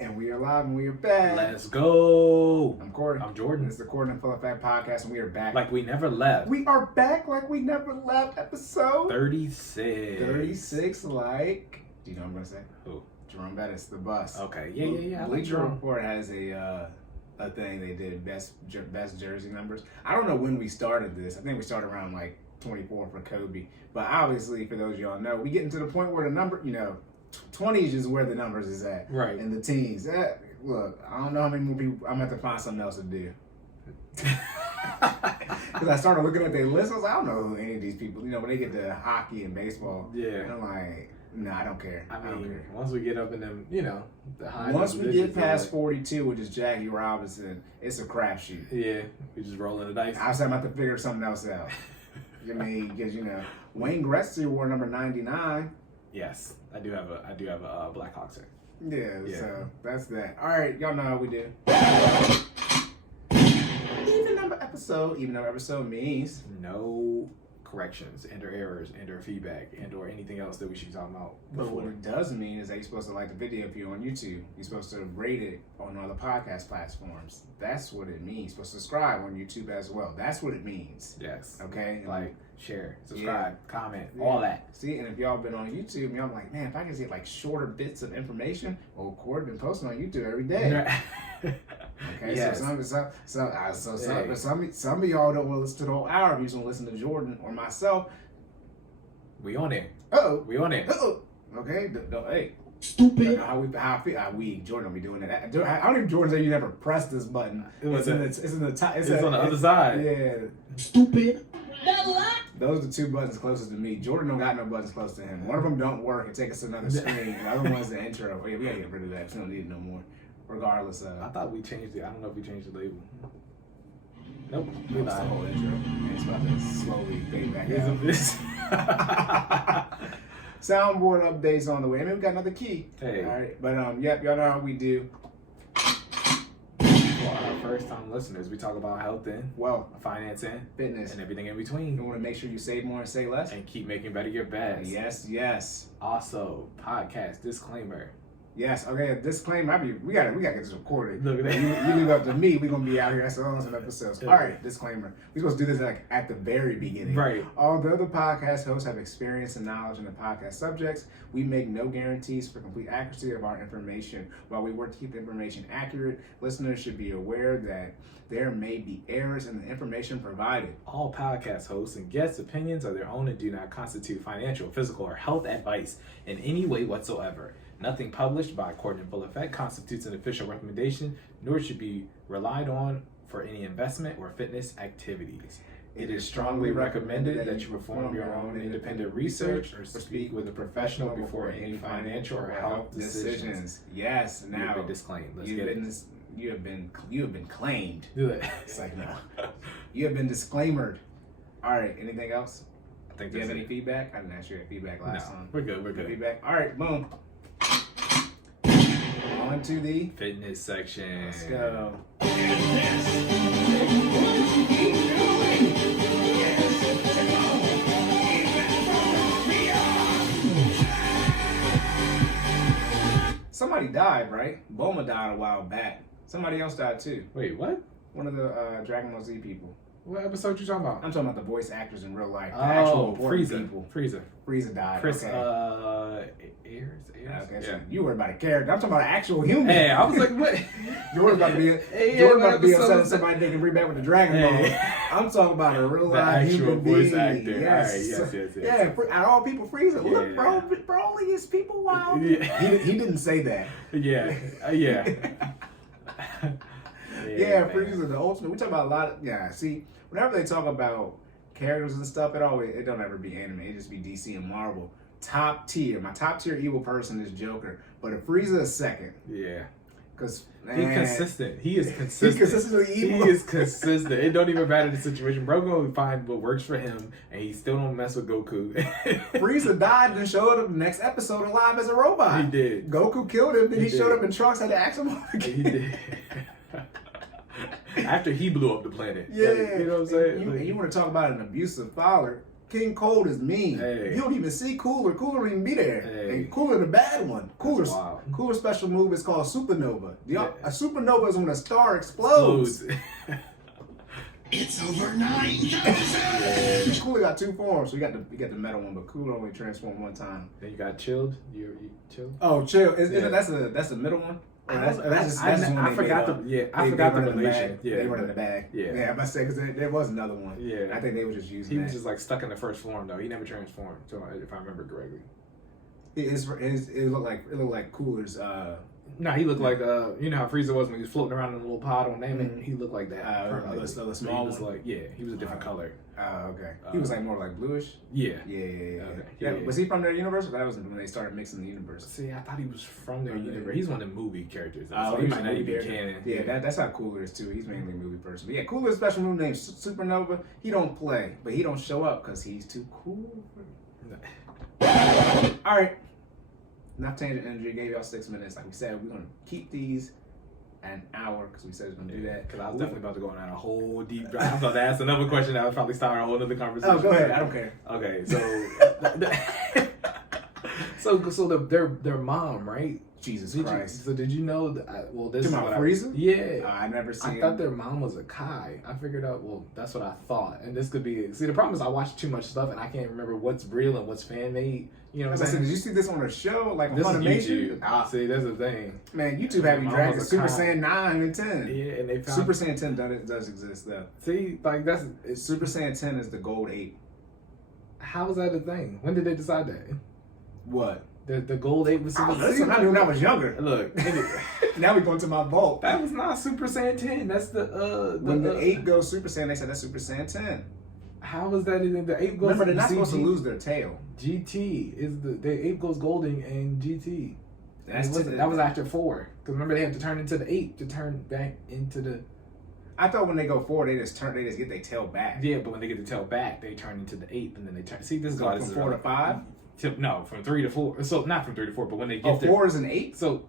And we are live and we are back. Let's go. I'm Cory. I'm Jordan. This is the Cordan podcast, and we are back. Like we never left. We are back like we never left. Episode 36. 36. Like, do you know what I'm gonna say? Who? Jerome Bettis, the bus. Okay. Yeah. Bleacher Report has a thing they did best jersey numbers. I don't know when we started this. I think we started around like 24 for Kobe. But obviously, for those of y'all know, we getting to the point where the number, 20s is where the numbers is at. Right. And the teens. Look, I don't know how many more people. I'm going to have to find something else to do. Because I started looking at their list. I was like, I don't know who any of these people, when they get to hockey and baseball. Yeah. And I'm like, no, I don't care. I mean, once we get up in them, the high. Once we get past 42, which is Jackie Robinson, it's a crapshoot. Yeah. We just rolling the dice. I was about to figure something else out. Because, Wayne Gretzky wore number 99. Yes. I do have a Blackhawks shirt. Yeah, so that's that. All right, y'all know how we do. Even number episode means no corrections and or errors and or feedback and or anything else that we should be talking about but before. what it does mean is that you're supposed to like the video if you're on YouTube. You're supposed to rate it on all the podcast platforms. That's what it means. You're supposed to subscribe on YouTube as well. That's what it means. Yes. Okay? Like, share, subscribe, comment, all that. See, and if y'all been on YouTube, and y'all like, man, if I can get like shorter bits of information, well, Cory been posting on YouTube every day. Okay, yes. So some of y'all don't want to listen to the whole hour. If you just want to listen to Jordan or myself, we on there. We on there. Okay, hey. Stupid. How I feel. Jordan don't be doing that. I don't even Jordan say you never press this button. It's in the top. It's on the other side. Yeah. Stupid. Those are the two buttons closest to me. Jordan don't got no buttons close to him. One of them don't work and take us to another screen. The other one's the intro. Oh, yeah, we gotta get rid of that. We don't need it no more. Regardless of. I thought we changed it. I don't know if we changed the label. Nope. That's the whole intro. And it's about to slowly fade back out. Soundboard updates on the way. I mean, we got another key. Hey. All right. But, y'all know how we do. For our first time listeners, we talk about health and wealth, financing, fitness, and everything in between. You want to make sure you save more and say less. And keep making better your best. Yes. Also, podcast disclaimer. Yes, okay, disclaimer. We gotta get this recorded. Look at that. You leave it up to me, we're gonna be out here. That's all some episodes. Yeah. All right, disclaimer. We're supposed to do this like at the very beginning. Right. Although the podcast hosts have experience and knowledge in the podcast subjects, we make no guarantees for complete accuracy of our information. While we work to keep the information accurate, listeners should be aware that there may be errors in the information provided. All podcast hosts and guests' opinions are their own and do not constitute financial, physical, or health advice in any way whatsoever. Nothing published by Cordan in full effect constitutes an official recommendation, nor should be relied on for any investment or fitness activities. It is strongly recommended that you perform your own independent research or speak with a professional before any financial or health decisions. Yes, now you have been disclaimed. Let's get it. You have been claimed. Do it. It's like, no. You have been disclaimered. All right, anything else? I think do you have any feedback? I didn't ask you any feedback last time. We're good. Feedback. All right, boom. On to the fitness section. Let's go. Somebody died, right? Bulma died a while back. Somebody else died too. Wait, what? One of the Dragon Ball Z people. What episode you talking about? I'm talking about the voice actors in real life. The actual important people. Frieza died. Chris, okay. Ayers. Okay, so you worried about a character. I'm talking about an actual human. Hey, I was like, what? Jordan about to be upset at somebody they can bring back with the Dragon Ball. I'm talking about a real life human being. Voice actor. Yes. All right, yes. Yeah, out of all people, Frieza. Yeah, Look, bro, only his people wild. Yeah. He didn't say that. Yeah. Frieza, the ultimate. We talk about a lot of, see, whenever they talk about characters and stuff, it don't ever be anime. It just be DC and Marvel. Top tier. My top tier evil person is Joker, but if Frieza is second. Yeah. Because he's consistent. He is consistent. He's consistently evil. He is consistent. It don't even matter the situation. Bro gonna find what works for him, and he still don't mess with Goku. Frieza died and showed up the next episode alive as a robot. He did. Goku killed him, then he showed up in Trunks, had to axe him up again. He did. After he blew up the planet. Yeah. Like, you know what I'm saying? You want to talk about an abusive father. King Cold is mean. Hey. You don't even see Cooler. Cooler don't even be there. Hey. And Cooler the bad one. Cooler's wild. Cooler's special move is called Supernova. Yeah. A supernova is when a star explodes. It's over 9,000! Cooler got two forms. So you got the metal one, but Cooler only transformed one time. Then you got Chilled. You Chilled? Oh, chill. Yeah. That's the middle one. Or I forgot the relation. Yeah, they run in the bag. Yeah. I must say because there was another one. Yeah, I think they were just using. He that. was just like stuck in the first form though. He never transformed, so if I remember correctly. It looked like Cooler's. No, he looked like you know how Frieza was when he was floating around in a little pod on Namek. Mhm. He looked like that. The small he was one? like he was a different color. Oh, okay. He was like more like bluish. Yeah. Yeah. Okay. Yeah. Yeah. Was he from their universe? Or that was when they started mixing the universe. See, I thought he was from their universe. He's one of the movie characters. Oh, So he he's might a not movie even be character. canon. Yeah, that's how Cooler is too. He's mainly a movie person. But yeah, Cooler's special move named Supernova. He don't play, but he don't show up because he's too cool. All right. Not tangent energy. Gave y'all 6 minutes. Like we said, we're gonna keep these an hour because we said we're gonna do that. Because I was definitely about to go on a whole deep dive. I was about to ask another question that would probably start a whole other conversation. Oh, go ahead. I don't care. Okay, so their mom, right? Jesus Did Christ. So did you know that? Well, this Talking is about what Frieza? Yeah. I never seen. I thought their mom was a Kai. I figured out. Well, that's what I thought, and this could be. See, the problem is I watch too much stuff, and I can't remember what's real and what's fan made. You know what I'm saying? Did you see this on a show like on This is Funimation? YouTube. See, that's the thing. Man, YouTube had me Mom dragging was a Super Kai. Saiyan 9 and 10. Yeah, and they found Super Saiyan 10 does exist though. See, like it's Super Saiyan 10 is the gold ape. how is that a thing? When did they decide that? What? The gold ape was Super Listen, I knew when I was younger. Look, Now we going to my vault. that was not Super Saiyan 10. That's the When the ape goes Super Saiyan, they said that's Super Saiyan 10. How is that even the ape goes? Remember, they're not supposed to GT lose their tail. GT is the ape goes golden and GT. That was after 4. Because remember they have to turn into the ape to turn back into the. I thought when they go forward, they just get their tail back. Yeah, but when they get the tail back, they turn into the ape, and then they turn. See, this is So why from this 4 to is 5. No, from 3 to 4. So not from 3 to 4, but when they get Oh, there. 4 is an ape. So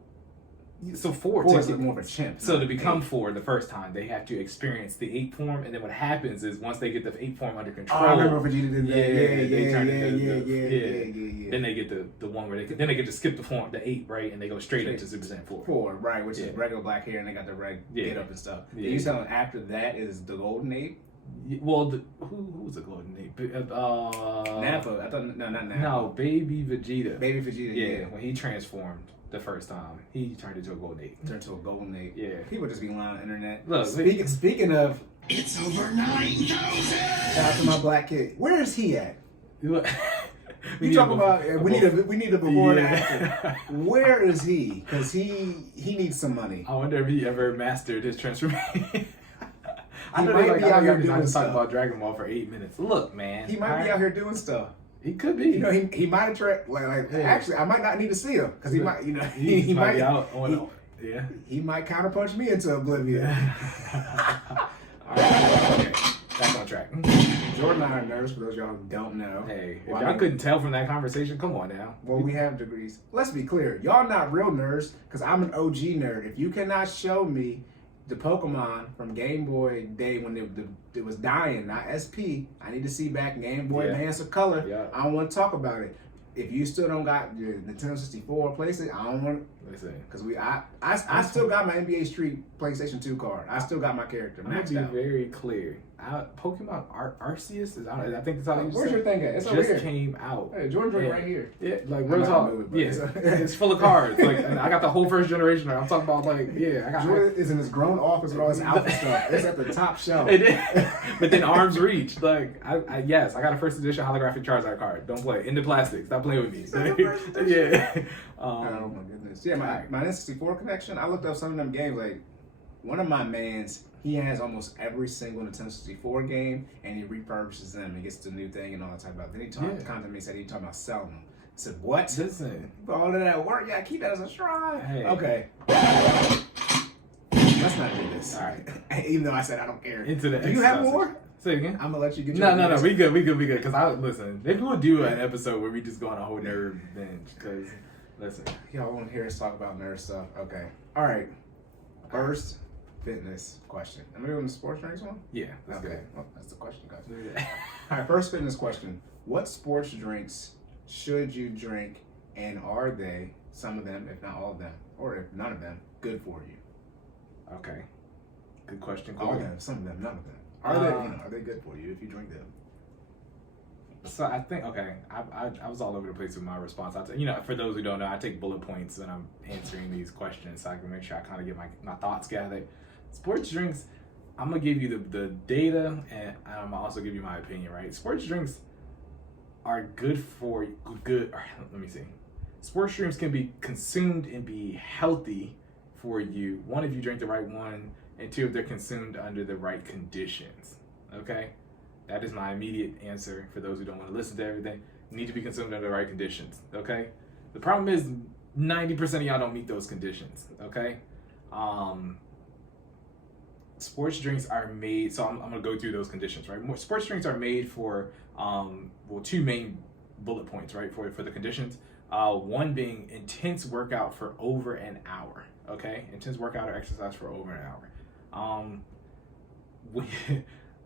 4 4 is more of a chimp. So not to an become ape. 4 the first time, they have to experience the ape form, and then what happens is once they get the ape form under control, Oh, I remember Vegeta did that. they turn into Yeah. then they get the one where then they get to skip the form, the ape, right, and they go straight into Super Saiyan 4. 4, right, which Yeah. is regular black hair, and they got the red get up and stuff. Yeah. You telling after that is the golden ape? Well, who was the golden ape? Nappa. I thought not Nappa. No, Baby Vegeta. Baby Vegeta. Yeah, when he transformed the first time, he turned into a golden ape. Turned to a golden ape. Yeah. People just be lying on the internet. Look, speaking of, It's over 9,000! shout out to my black kid. Where is he at? Look, You talking about we need a before and Yeah. after. Where is he? Because he needs some money. I wonder if he ever mastered his transformation. He might be out here doing talk stuff. about Dragon Ball for 8 minutes. Look, man, He might be out here doing stuff. He could be. You know, he might have tried. Like Yeah. actually, I might not need to see him because he might. You know, he might be out on. Yeah. He might counterpunch me into oblivion. All right. Okay. Back on track. Jordan and I are nerds, for those of y'all who don't know. Hey, if Well, y'all couldn't tell from that conversation, come on now. Well, we have degrees. Let's be clear. Y'all not real nerds, because I'm an OG nerd. If you cannot show me the Pokemon from Game Boy day when it was dying, not SP, I need to see back Game Boy Yeah. Advance or Color. Yeah. I don't want to talk about it. If you still don't got your Nintendo 64 PlayStation, I don't want Listen, because I still got my NBA Street PlayStation 2 card. I still got my character I'm gonna maxed be out. very clear. Pokemon Arceus is. I think that's how you Where's say your it. thing at? It's over Just here. came out. Hey, Jordan Yeah. right here. Yeah, like I'm real not talk. gonna move it, but Yeah, it's- it's full of cards. Like and I got the whole first generation. I'm talking about like I got. Jordan is in his grown office with all his alpha stuff. It's at the top shelf. It is. But then arms reach. Like yes, I got a first edition holographic Charizard card. Don't play in the plastic. Stop playing with me. Yeah. Oh my goodness. Yeah, my N64 connection, I looked up some of them games. Like, one of my mans, he has almost every single Nintendo 64 game, and he refurbishes them and gets the new thing and all that type of stuff. Then he contacted me and said he talking about selling them. I said, what? Listen. All of that work, yeah, keep that as a shrine. Hey. Okay. Let's not do this. All right. Even though I said I don't care. Into the Do you have exercises. more? Say it again. I'm gonna let you get No, your we good. Because I listen. Maybe we'll do an episode where we just go on a whole nerd binge. Because listen, Y'all want to hear us talk about nerd stuff. Okay. All right. First, fitness question. Am I doing the sports drinks one? Yeah, that's Okay. good. Well, that's the question, guys. Yeah. All right, first fitness question. What sports drinks should you drink, and are they, some of them, if not all of them, or if none of them, good for you? Okay. Good question, All of Corey. them, some of them, none of them. Are they good for you if you drink them? So I think I was all over the place with my response. For those who don't know, I take bullet points when I'm answering these questions, so I can make sure I kind of get my thoughts gathered. Sports drinks, I'm gonna give you the data, and I'm gonna also give you my opinion. Right? Sports drinks are good for good. Let me see. Sports drinks can be consumed and be healthy for you. One, if you drink the right one, and two, if they're consumed under the right conditions. Okay. That is my immediate answer for those who don't want to listen to everything. Need to be consumed under the right conditions, okay? The problem is 90% of y'all don't meet those conditions, okay? Sports drinks are made, so I'm going to go through those conditions, right? Sports drinks are made for, two main bullet points, right, for the conditions. One being intense workout for over an hour, okay? Intense workout or exercise for over an hour.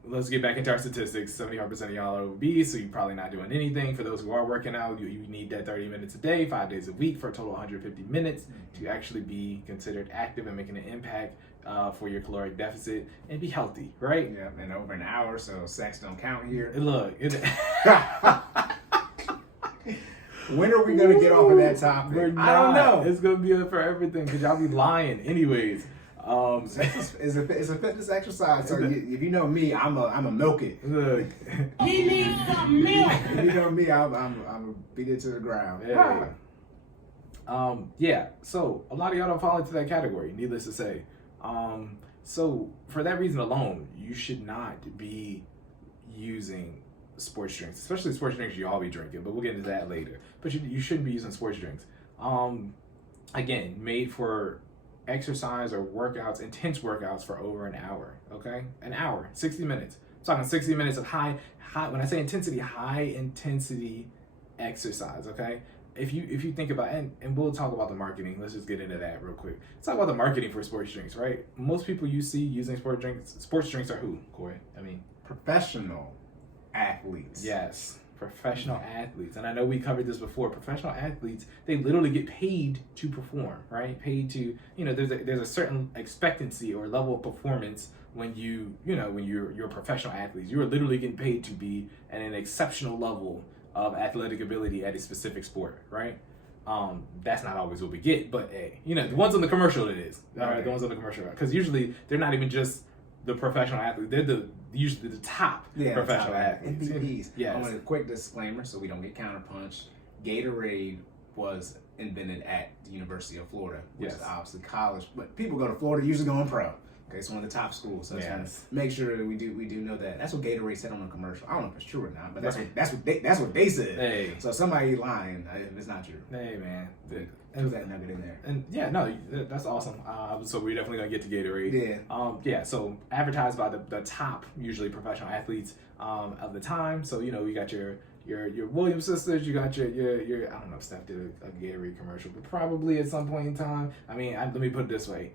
Let's get back into our statistics. 75% of y'all are obese, so you're probably not doing anything. For those who are working out, you need that 30 minutes a day, 5 days a week, for a total of 150 minutes to actually be considered active and making an impact for your caloric deficit and be healthy, right? Yeah, and over an hour, so sex don't count here. Look, When are we going to get off of that topic? I don't know. It's going to be up for everything because y'all be lying anyways. It's a fitness exercise. So if you know me, I'm a milk it. Look, He needs some milk. If you know me, I'm beat it to the ground. Yeah. So a lot of y'all don't fall into that category. Needless to say. So for that reason alone, you should not be using sports drinks, especially sports drinks you all be drinking. But we'll get into that later. But you shouldn't be using sports drinks. Again, made for exercise or workouts, intense workouts for over an hour, okay? An hour, 60 minutes. I'm talking 60 minutes of high, when I say intensity, high intensity exercise, okay? If you think about, and we'll talk about the marketing, let's just get into that real quick. Let's talk about the marketing for sports drinks, right? Most people you see using sports drinks are who, Corey? I mean, Professional athletes. yes. Professional athletes, and I know we covered this before. Professional athletes, they literally get paid to perform, right? Paid to, there's a certain expectancy or level of performance when you're a professional athlete. You are literally getting paid to be at an exceptional level of athletic ability at a specific sport, right? That's not always what we get, but hey, the ones on the commercial it is. All right, the ones on the commercial, because usually they're not even just the professional athlete. They're usually the top professional athletes. MVPs. Yes. I want a quick disclaimer so we don't get counterpunched. Gatorade was invented at the University of Florida, which is obviously college, but people go to Florida usually going pro. Okay, it's one of the top schools, so make sure that we do know that. That's what Gatorade said on the commercial. I don't know if it's true or not, but that's what they said. Hey. So somebody lying if it's not true. Hey, man. Put that nugget in there. And yeah, no, that's awesome. So we're definitely gonna get to Gatorade. Yeah. So advertised by the top, usually professional athletes of the time. So we got your Williams sisters. You got your I don't know if Steph did a Gatorade commercial, but probably at some point in time. I mean, let me put it this way.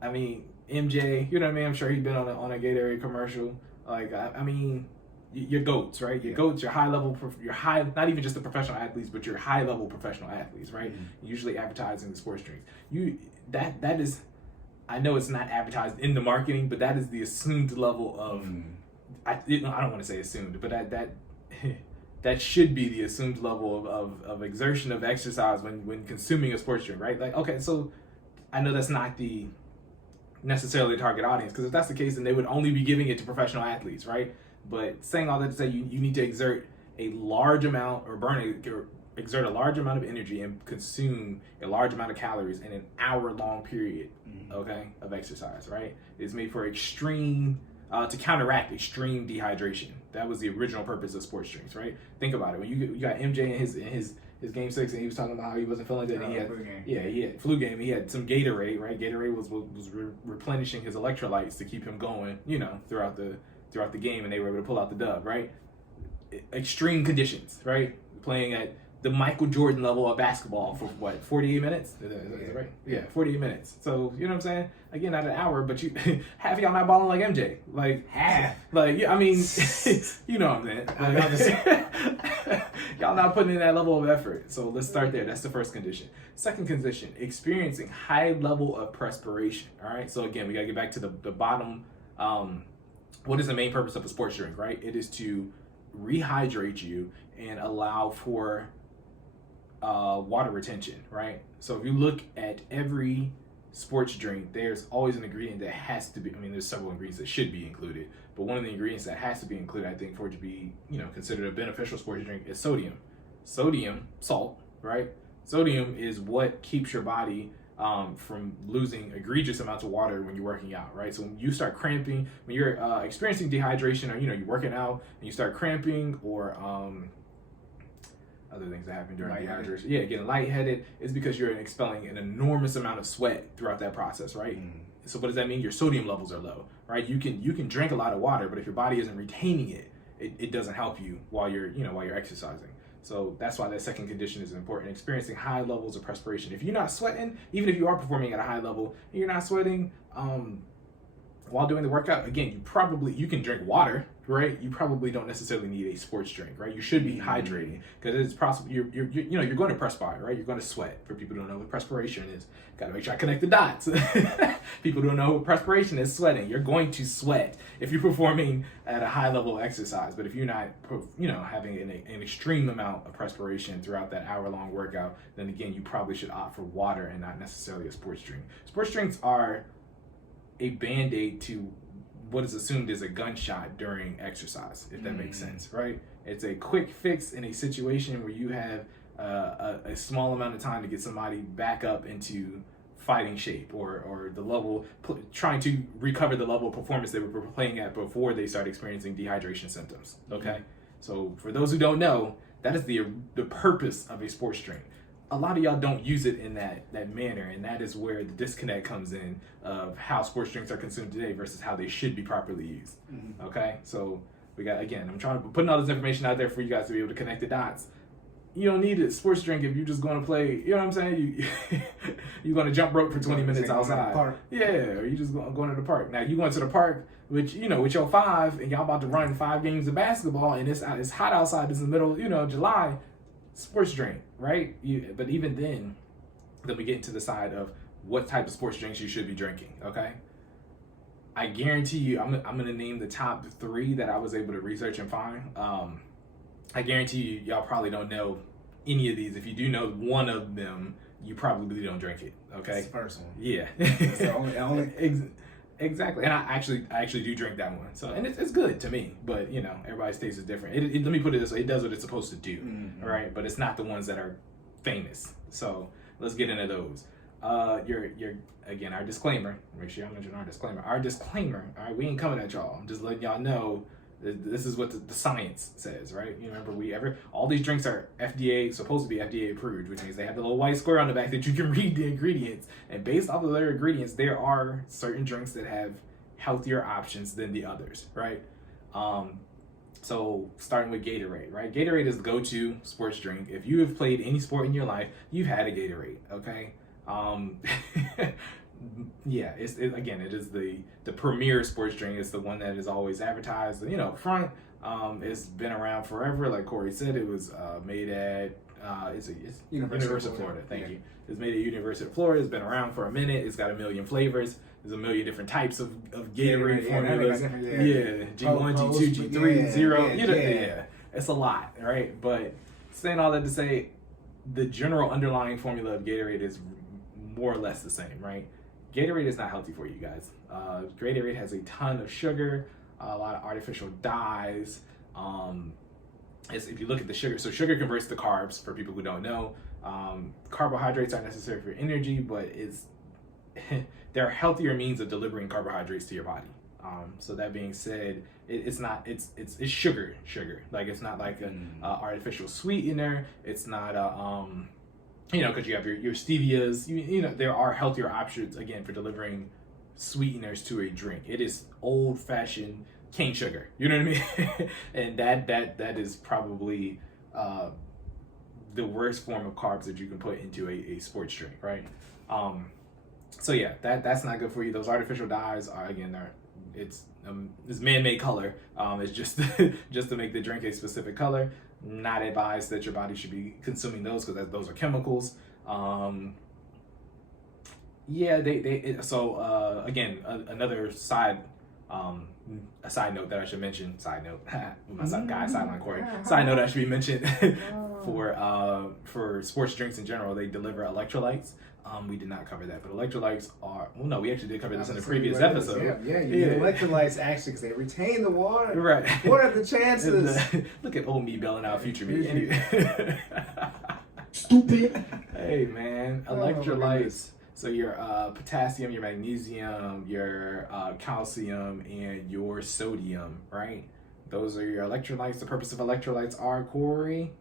I mean, MJ, you know what I mean? I'm sure he'd been on a Gatorade commercial. Like, I mean, your GOATs, right? Your GOATs, your high, not even just the professional athletes, but your high level professional athletes, right? Mm-hmm. Usually advertising the sports drinks. That is, I know it's not advertised in the marketing, but that is the assumed level of, I don't want to say assumed, but that should be the assumed level of exertion of exercise when consuming a sports drink, right? Like, okay, so I know that's not necessarily the target audience, because if that's the case, then they would only be giving it to professional athletes, right? But saying all that to say, you need to exert a large amount exert a large amount of energy and consume a large amount of calories in an hour-long period, okay, of exercise, right? It's made for to counteract extreme dehydration. That was the original purpose of sports drinks, right? Think about it. When you got MJ in his game 6, and he was talking about how he wasn't feeling good, and he had flu game. He had some Gatorade, right? Gatorade was replenishing his electrolytes to keep him going, throughout the game, and they were able to pull out the dub, right? Extreme conditions, right? Playing at the Michael Jordan level of basketball for what, 48 minutes? Is that right? Yeah, 48 minutes. So you know what I'm saying? Again, not an hour, but you half of y'all not balling like MJ. Like half. Like yeah, I mean, you know what I'm saying? Y'all not putting in that level of effort. So let's start there. That's the first condition. Second condition, experiencing high level of perspiration. All right. So again, we gotta get back to the bottom. What is the main purpose of a sports drink, right? It is to rehydrate you and allow for water retention, right? So if you look at every sports drink, there's always an ingredient that has to be, I mean, there's several ingredients that should be included, but one of the ingredients that has to be included, I think, for it to be, considered a beneficial sports drink is sodium. Sodium, salt, right? Sodium is what keeps your body from losing egregious amounts of water when you're working out, right? So when you start cramping, when you're experiencing dehydration, or you're working out and you start cramping, or other things that happen during dehydration, getting lightheaded, is because you're expelling an enormous amount of sweat throughout that process, right? So what does that mean? Your sodium levels are low, right? You can drink a lot of water, but if your body isn't retaining it, it doesn't help you while you're exercising. So that's why that second condition is important. Experiencing high levels of perspiration. If you're not sweating, even if you are performing at a high level, and you're not sweating while doing the workout, again, you can drink water, right? You probably don't necessarily need a sports drink, right? You should be hydrating, because it's possible you're going to perspire, right? You're going to sweat. For people who don't know what perspiration is, got to make sure I connect the dots. People who don't know what perspiration is, sweating. You're going to sweat if you're performing at a high level of exercise. But if you're not, having an extreme amount of perspiration throughout that hour-long workout, then again, you probably should opt for water and not necessarily a sports drink. Sports drinks are a band-aid to what is assumed is a gunshot during exercise, if that makes sense, right? It's a quick fix in a situation where you have a small amount of time to get somebody back up into fighting shape, or the level, trying to recover the level of performance they were playing at before they started experiencing dehydration symptoms, okay? So for those who don't know, that is the purpose of a sports drink. A lot of y'all don't use it in that manner, and that is where the disconnect comes in of how sports drinks are consumed today versus how they should be properly used. Okay, so we got, again, I'm trying to put all this information out there for you guys to be able to connect the dots. You don't need a sports drink if you're just going to play, you know what I'm saying? You're going to jump rope for 20 minutes outside. Yeah, or you just going to the park. Now you going to the park with your 5, and y'all about to run 5 games of basketball, and it's hot outside. It's in the middle, July. Sports drink, right? But even then we get into the side of what type of sports drinks you should be drinking, okay? I guarantee you, I'm going to name the top 3 that I was able to research and find. I guarantee you, y'all probably don't know any of these. If you do know one of them, you probably don't drink it, okay? It's the first one. Yeah. It's the only Exactly, and I actually do drink that one. So, and it's good to me, but everybody's taste is different. Let me put it this way: it does what it's supposed to do, all right? But it's not the ones that are famous. So let's get into those. Again, our disclaimer. Make sure I mention our disclaimer. Our disclaimer. All right, we ain't coming at y'all. I'm just letting y'all know this is what the science says, right? You remember, all these drinks are supposed to be FDA approved, which means they have the little white square on the back that you can read the ingredients. And based off of their ingredients, there are certain drinks that have healthier options than the others, right? So starting with Gatorade, right? Gatorade is the go-to sports drink. If you have played any sport in your life, you've had a Gatorade, okay? Yeah, it is the premier sports drink. It's the one that is always advertised, front. It's been around forever. Like Cory said, it was made at it's University of Florida. Thank you. It's made at University of Florida. It's been around for a minute. It's got a million flavors. There's a million different types of Gatorade formulas. G1, G2, G3, 0. Yeah, it's a lot, right? But saying all that to say, the general underlying formula of Gatorade is more or less the same, right? Gatorade is not healthy for you guys. Gatorade has a ton of sugar, a lot of artificial dyes. If you look at the sugar, so sugar converts to carbs, for people who don't know. Carbohydrates are necessary for energy, but there are healthier means of delivering carbohydrates to your body. So that being said, it's sugar. Like, it's not like an artificial sweetener. It's not because you have your stevias. There are healthier options, again, for delivering sweeteners to a drink. It is old-fashioned cane sugar. You know what I mean? And that is probably the worst form of carbs that you can put into a sports drink, right? So yeah, that's not good for you. Those artificial dyes are, again, it's man-made color. It's just just to make the drink a specific color. Not advised that your body should be consuming those, because those are chemicals. Again, another side a side note that I should mention. Side note, my guy sideline Cory. Side note that should be mentioned for sports drinks in general. They deliver electrolytes. We did not cover that, but electrolytes are, well, no, we actually did cover this in the previous episode. Yeah, you need electrolytes actually because they retain the water. Right. What are the chances? Look at old me bailing out future me. Anyway. Stupid. Hey, man, electrolytes. So your potassium, your magnesium, your calcium, and your sodium, right? Those are your electrolytes. The purpose of electrolytes are, Cory?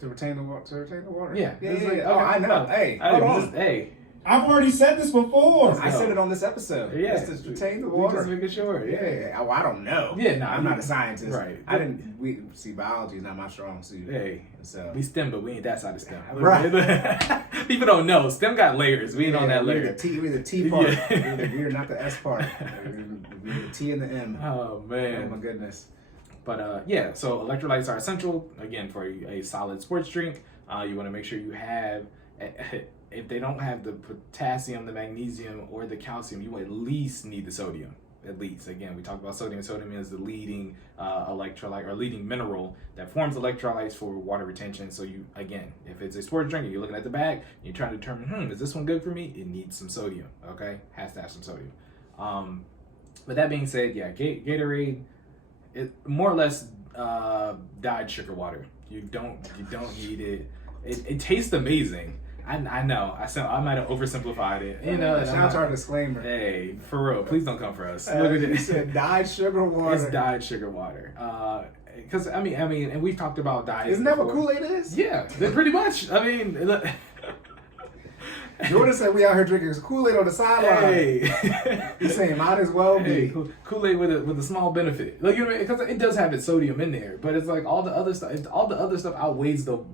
To retain the water. Yeah. Okay. Oh, I know. Hey, hold on. Hey. I've already said this before. I said it on this episode. Yeah. It's to retain the water. Just making sure. Yeah. Well, I don't know. Yeah, no. I'm not a scientist. Right. We see biology is not my strong suit. Hey. So we STEM, but we ain't that side of STEM. Right. People don't know. STEM got layers. We ain't on that layer. We're the T part. Yeah. We're not the S part. We're the T and the M. Oh, man. Oh, my goodness. But yeah, so electrolytes are essential, again, for a solid sports drink. You want to make sure you have, if they don't have the potassium, the magnesium, or the calcium, you at least need the sodium. At least. Again, we talked about sodium. Sodium is the leading electrolyte or leading mineral that forms electrolytes for water retention. So you, again, if it's a sports drink and you're looking at the bag, you're trying to determine, is this one good for me? It needs some sodium, okay? Has to have some sodium. But that being said, yeah, Gatorade, it more or less dyed sugar water. You don't need it. It tastes amazing. I know. I might have oversimplified it. You know, shout out our disclaimer. Hey, for real, please don't come for us. Look at it. You said dyed sugar water. It's dyed sugar water. Because I mean, and we've talked about dyes. Isn't that what Kool-Aid is? Yeah, pretty much. I mean, Jordan said we out here drinking Kool-Aid on the sideline. Hey. He's saying might as well be. Kool-Aid with a small benefit. Like, you know, because it does have its sodium in there, but it's like all the other stuff outweighs the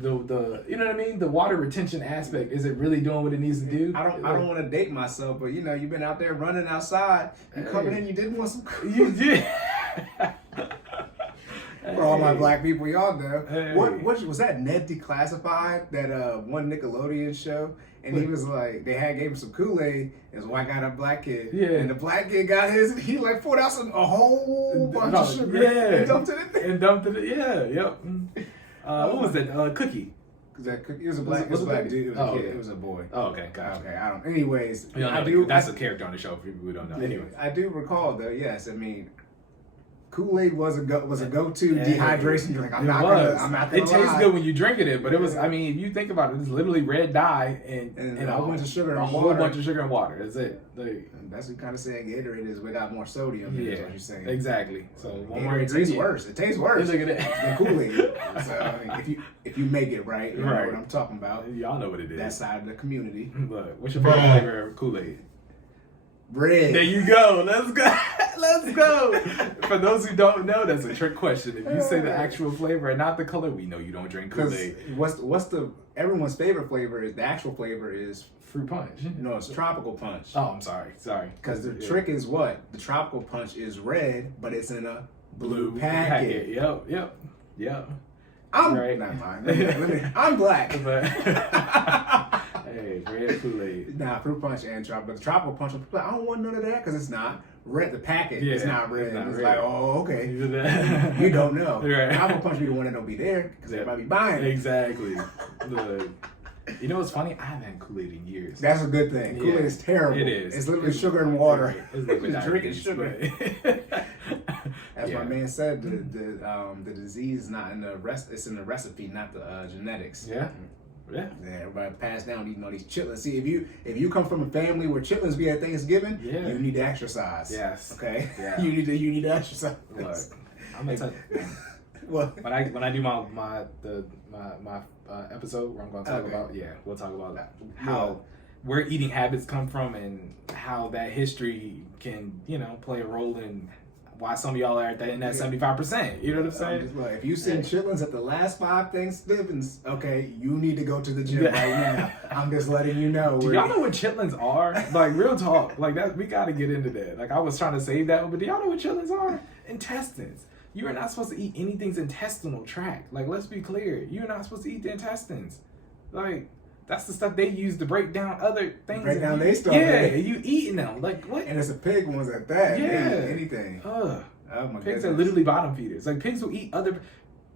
you know what I mean? The water retention aspect. Is it really doing what it needs to do? I don't want to date myself, but you know, you've been out there running outside. You coming in, you didn't want some Kool-Aid. You did. For all my black people, y'all know. Hey. What was that? Ned Declassified, that one Nickelodeon show, and he was like, gave him some Kool-Aid. His white guy, a black kid, and the black kid got his. He like poured out a whole bunch of sugar and dumped it in. Yeah, yep. What was that? Cookie. It was a black dude. It was a kid. It was a boy. Oh, okay, gotcha. Okay, I don't. Anyways, that's a character on the show for people who don't know. Anyway, I do recall though. Yes, I mean, Kool-Aid was a go-to dehydration drink. I'm not gonna It tastes good when you drinking it, but it was. I mean, if you think about it, it's literally red dye and a whole bunch of sugar and water. A whole bunch of sugar and water. That's it. That's what you're kind of saying. Gatorade is without more sodium. Yeah, is what you're saying. Exactly. So one more. It tastes worse. It tastes worse. Look at it. Than Kool-Aid. So I mean, if you make it right, you know what I'm talking about. Y'all know what it is. That side of the community. But what's your favorite flavor of Kool-Aid? Red. There you go. Let's go. Let's go. For those who don't know, that's a trick question. If you say the actual flavor and not the color, we know you don't drink Kool-Aid. What's everyone's favorite flavor is the actual flavor is fruit punch. No, it's tropical punch. Oh, I'm sorry. Because the trick is what? The tropical punch is red, but it's in a blue packet. Yep. I'm right. Not mine. I'm black. Hey, red Kool-Aid. Nah, fruit punch and tropical. But the tropical punch, I don't want none of that because it's not red. The packet is not red. It's like, oh, okay. You don't know. Right. Tropical punch be the one that don't be there because everybody be buying it. Exactly. You know what's funny? I haven't had Kool-Aid in years. That's a good thing. Yeah. Kool-Aid is terrible. It is. It's literally sugar and water. It's liquid drinking sugar. As my man said, Mm-hmm. the disease is not in the it's in the recipe, not the genetics. Yeah. Everybody passed down eating all these chitlins. See, if you come from a family where chitlins be at Thanksgiving, you need to exercise. Yes. Okay. Yeah. You need to exercise. Look, I'm gonna tell you. What? When I do my episode where I'm gonna talk about we'll talk about how where eating habits come from and how that history can play a role in why some of y'all are in that 75%. You know what I'm saying? Just like, if you seen chitlins at the last 5 Thanksgivings, okay, you need to go to the gym right now. I'm just letting you know. Do y'all know what chitlins are? Like, real talk. Like, that, we got to get into that. Like, I was trying to save that one, but do y'all know what chitlins are? Intestines. You are not supposed to eat anything's intestinal tract. Like, let's be clear. You're not supposed to eat the intestines. Like, that's the stuff they use to break down other things. Break down their stuff. Yeah, you eating them. Like, what? And it's a pig ones at that. Yeah. Anything. Oh my pigs goodness. are literally bottom feeders. Like, pigs will eat other...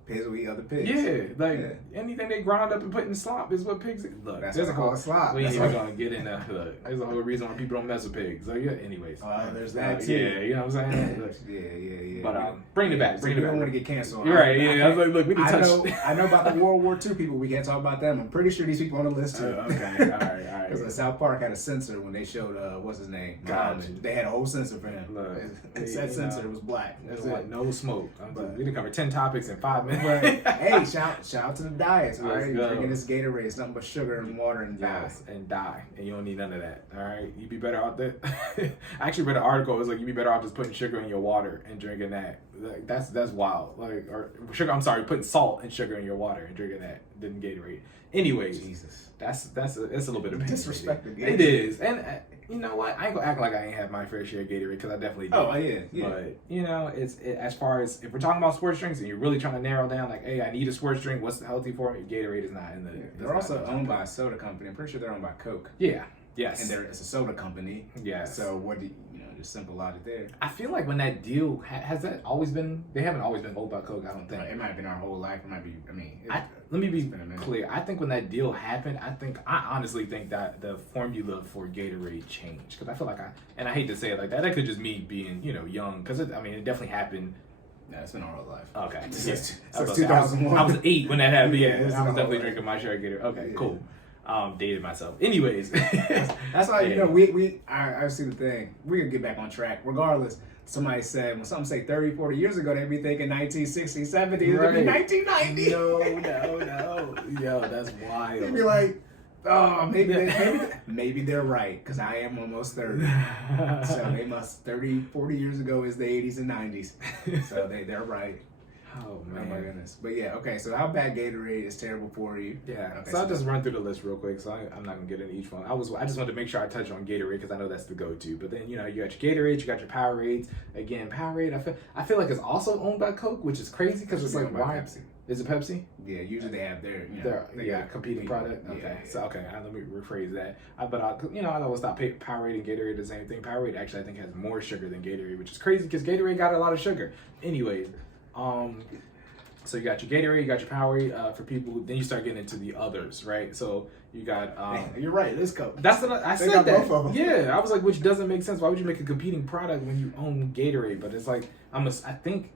Pigs will eat other pigs. Yeah, like anything they grind up and put in slop is what pigs eat. Look, That's there's what a I call whole a slop. We ain't That's even what- gonna get into look. There's a whole reason why people don't mess with pigs. So yeah, anyways. There's that too. Yeah, you know what I'm saying? Look. Yeah. But bring it back. So Bring we it don't back. want to get canceled. You're right. Yeah, I was like, look, we need to touch. I know about the World War II people. We can't talk about them. I'm pretty sure these people on the list too. Okay. All right. Because South Park had a censor when they showed what's his name. Gotcha. They had a whole censor for him. Look, It said censor. It was black. There's That's like it. no smoke. We done covered 10 topics in 5 minutes. Right. Hey, shout out to the diets. All Let's right, go. drinking this Gatorade. It's nothing but sugar and water and Yes, dye. and die, and you don't need none of that. All right, you'd be better off that. I actually read an article. It was like you'd be better off just putting sugar in your water and drinking that. Like, that's wild. Like, or sugar. I'm sorry, putting salt and sugar in your water and drinking that than Gatorade. Anyways, Jesus. it's a little bit of Disrespecting It is, and you know what? I ain't gonna act like I ain't have my fair share of Gatorade because I definitely did. Oh yeah. But you know, as far as if we're talking about sports drinks and you're really trying to narrow down, like, hey, I need a sports drink. What's healthy for me? Gatorade is not in the. They're also owned by a soda company. I'm pretty sure they're owned by Coke. Yeah. Yes. And it's a soda company. Yes. So what do just simple logic there. I feel like when that deal has that always been. They haven't always been owned by Coke. I don't think. It might have been our whole life. It might be. I mean. Let me be been a minute. clear. I think when that deal happened, I honestly think that the formula for Gatorade changed because I feel like I hate to say it like that. That could just me being young because it definitely happened. No, it's been our whole life. Okay. Since I was 2001. I was 8 when that happened. Yeah, it's I was been our definitely whole drinking my share of Gatorade. Okay, Yeah. cool. Dated myself. Anyways, that's why I see the thing. We can get back on track. Regardless, somebody said when something say 30, 40 years ago, they'd be thinking 1960, 70, it'd be 1990. No. Yo, that's wild. They'd be like, oh, maybe they're right because I am almost 30. So they must 30, 40 years ago is the 80s and 90s. So they're right. Oh Oh my man. goodness. But yeah, okay, so how bad Gatorade is terrible for you. Yeah. Okay, So I'll just run through the list real quick. So I'm not gonna get into each one. I just wanted to make sure I touch on Gatorade because I know that's the go-to. But then you got your Gatorade, you got your Powerades. Again, Powerade. I feel like it's also owned by Coke, which is crazy because it's like Owned by why Pepsi. is it Pepsi? Yeah, usually they have their they got competing product. Okay, Yeah. so let me rephrase that. But I always thought Powerade and Gatorade the same thing. Powerade actually I think has more sugar than Gatorade, which is crazy because Gatorade got a lot of sugar. Anyways, so you got your Gatorade, you got your Powerade for people. Then you start getting into the others, right? So you got. You're right. It is Coke. That's what I They said. got That. both of them. Yeah, I was like, which doesn't make sense. Why would you make a competing product when you own Gatorade? But it's like I think.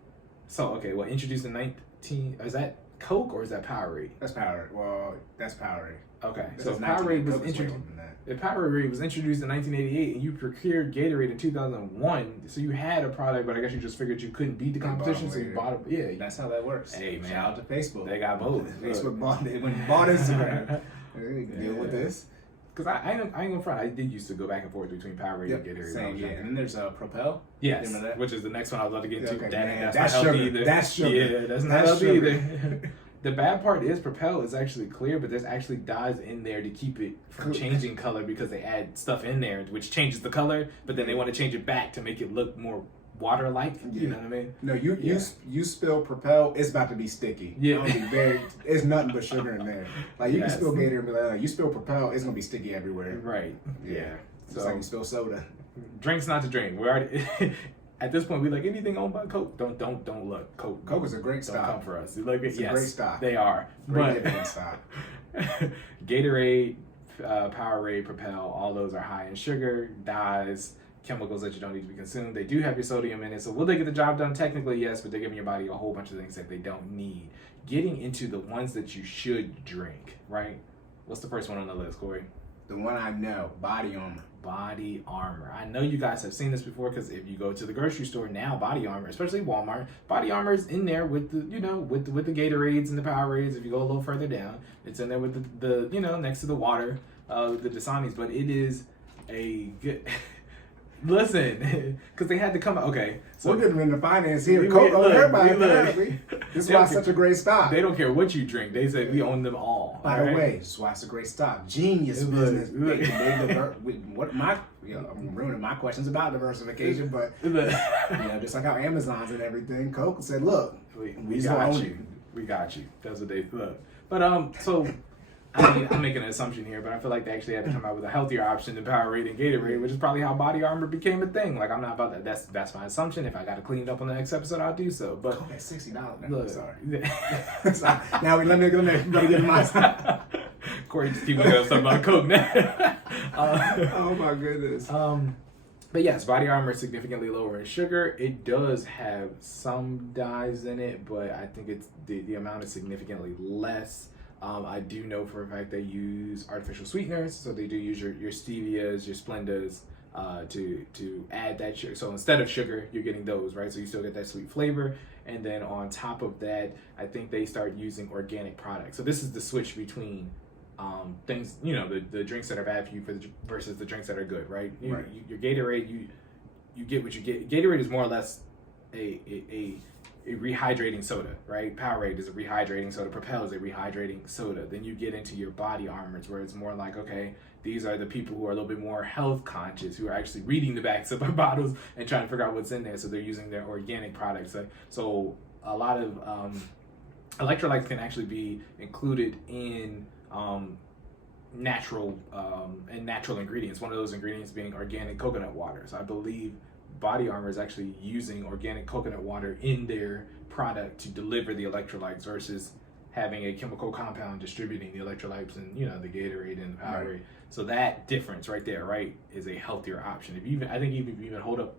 So okay, well, introduced in 19. Is that Coke or is that Powerade? That's Powerade. Well, that's Powerade. Okay, This so is Powerade 19 was Coke is way introduced. older than that. If Powerade was introduced in 1988 and you procured Gatorade in 2001, so you had a product, but I guess you just figured you couldn't beat the You bought competition, them so you later. bought it. Yeah, That's how that works. Hey, man. Shout out to Facebook. they got both. Facebook bought it when you bought Instagram. Deal with this. Because I ain't gonna front. I did used to go back and forth between Powerade and Gatorade. Same, yeah. And then there's Propel. Yes, Remember that? which is the next one I was about to get to. Okay, That- man, that's that's not healthy sugar. either. That's sugar. Yeah, that's not That's healthy sugar. either. The bad part is Propel is actually clear, but there's actually dyes in there to keep it from changing color because they add stuff in there which changes the color, but then they want to change it back to make it look more water-like. You know what I mean? No, you spill Propel, it's about to be sticky. Yeah. It's gonna be it's nothing but sugar in there. Like you Yes. can spill Gator and be like, you spill Propel, it's gonna be sticky everywhere. Right. Yeah. It's like you spill soda. Drinks not to drink. We already at this point we like anything owned by Coke. Don't look. Coke is a great don't stop. come for us. Like, It's a yes, great stop. They are. Great But dividend stop. Gatorade, Powerade, Propel, all those are high in sugar, dyes, chemicals that you don't need to be consumed. They do have your sodium in it, so will they get the job done? Technically, yes, but they're giving your body a whole bunch of things that they don't need. Getting into the ones that you should drink, right? What's the first one on the list, Corey? The one I know, Body Armor. Body Armor. I know you guys have seen this before because if you go to the grocery store now, Body Armor, especially Walmart, Body Armor is in there with the with the Gatorades and the Powerades. If you go a little further down, it's in there with the next to the water, the Dasanis. But it is a good. Listen, because they had to come out. Okay, so We're getting into finance here. Look, Everybody, look. this is why it's such a great stock. They don't care what you drink. They said we own them all. By the way, this is why it's a great stock. Genius business. I'm ruining my questions about diversification, but just like how Amazon's and everything, Coke said, "Look, we got you. We got you." That's what they look. But so. I mean, I'm making an assumption here, but I feel like they actually had to come out with a healthier option than Powerade and Gatorade, which is probably how body armor became a thing. Like, I'm not about that. That's my assumption. If I got to clean it up on the next episode, I'll do so. But Coke at $60. Look, sorry. So, now let me get my stuff. Cory just keep looking at stuff about Coke now. Oh my goodness. But yes, body armor is significantly lower in sugar. It does have some dyes in it, but I think it's the amount is significantly less. I do know for a fact they use artificial sweeteners, so they do use your stevias, your splendas to add that sugar. So instead of sugar, you're getting those, right? So you still get that sweet flavor. And then on top of that, I think they start using organic products. So this is the switch between things, the drinks that are bad for you versus the drinks that are good, right? Your Gatorade, you get what you get. Gatorade is more or less a rehydrating soda, right? Powerade is a rehydrating soda. Propel is a rehydrating soda. Then you get into your body armors where it's more like, okay, these are the people who are a little bit more health conscious, who are actually reading the backs of our bottles and trying to figure out what's in there. So they're using their organic products. So a lot of electrolytes can actually be included in natural ingredients. One of those ingredients being organic coconut water. So I believe Body Armor is actually using organic coconut water in their product to deliver the electrolytes versus having a chemical compound distributing the electrolytes and the Gatorade and the Powerade. Right. So that difference right there, right, is a healthier option. If you even hold up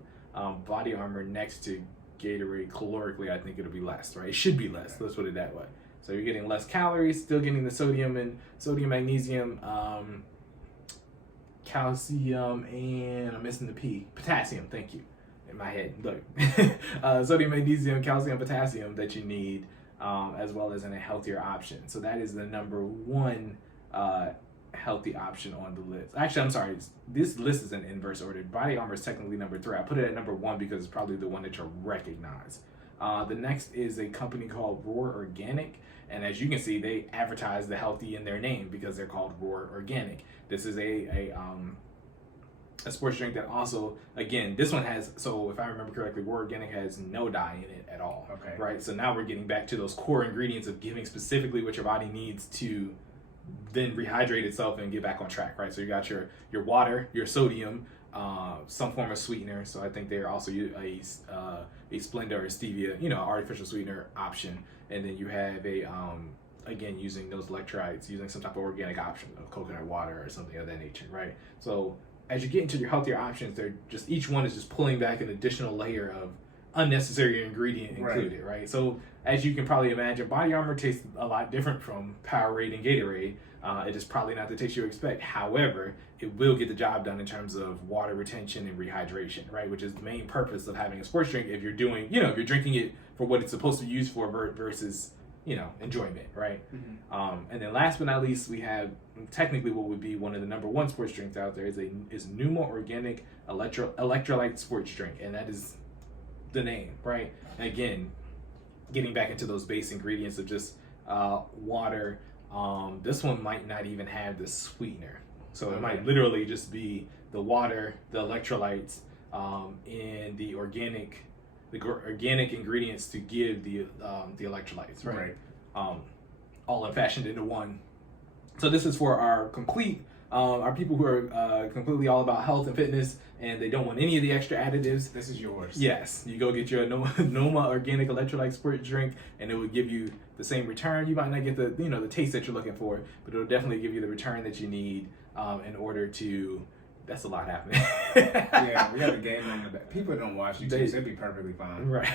Body Armor next to Gatorade calorically, I think it'll be less, right? It should be less. Let's put it that way. So you're getting less calories, still getting the sodium, magnesium, calcium, and I'm missing the P. Potassium, thank you. In my head, look. Sodium, magnesium, calcium, potassium that you need, as well as in a healthier option. So that is the number one healthy option on the list. Actually, I'm sorry, this list is in inverse order. Body Armor is technically number 3. I put it at number 1 because it's probably the one that you'll recognize. The next is a company called Roar Organic. And as you can see, they advertise the healthy in their name because they're called Roar Organic. This is a sports drink that also, again, this one has, so if I remember correctly, Roar Organic has no dye in it at all. Okay. Right? So now we're getting back to those core ingredients of giving specifically what your body needs to then rehydrate itself and get back on track, right? So you got your water, your sodium, some form of sweetener. So I think they're also a Splenda or stevia, artificial sweetener option. And then you have again, using those electrolytes, using some type of organic option of coconut water or something of that nature, right? So as you get into your healthier options, they're just, each one is just pulling back an additional layer of unnecessary ingredient included, right? So as you can probably imagine, Body Armor tastes a lot different from Powerade and Gatorade. It is probably not the taste you expect. However, it will get the job done in terms of water retention and rehydration, right? Which is the main purpose of having a sports drink. If you're doing, if you're drinking it for what it's supposed to be used for versus, enjoyment, right? Mm-hmm. And then last but not least, we have technically what would be one of the number 1 sports drinks out there is Pneumo Organic Electrolyte sports drink, and that is the name, right? And again, getting back into those base ingredients of just water. This one might not even have the sweetener, so it might literally just be the water, the electrolytes, and the organic ingredients to give the electrolytes, right? All fashioned into one. So this is for our people who are completely all about health and fitness, and they don't want any of the extra additives. This is yours. Yes, you go get your Noma Organic Electrolyte Sport drink, and it will give you the same return. You might not get the taste that you're looking for, but it'll definitely give you the return that you need in order to. That's a lot happening. Yeah, we have a game on the back. People don't watch YouTube, so it'd be perfectly fine. Right.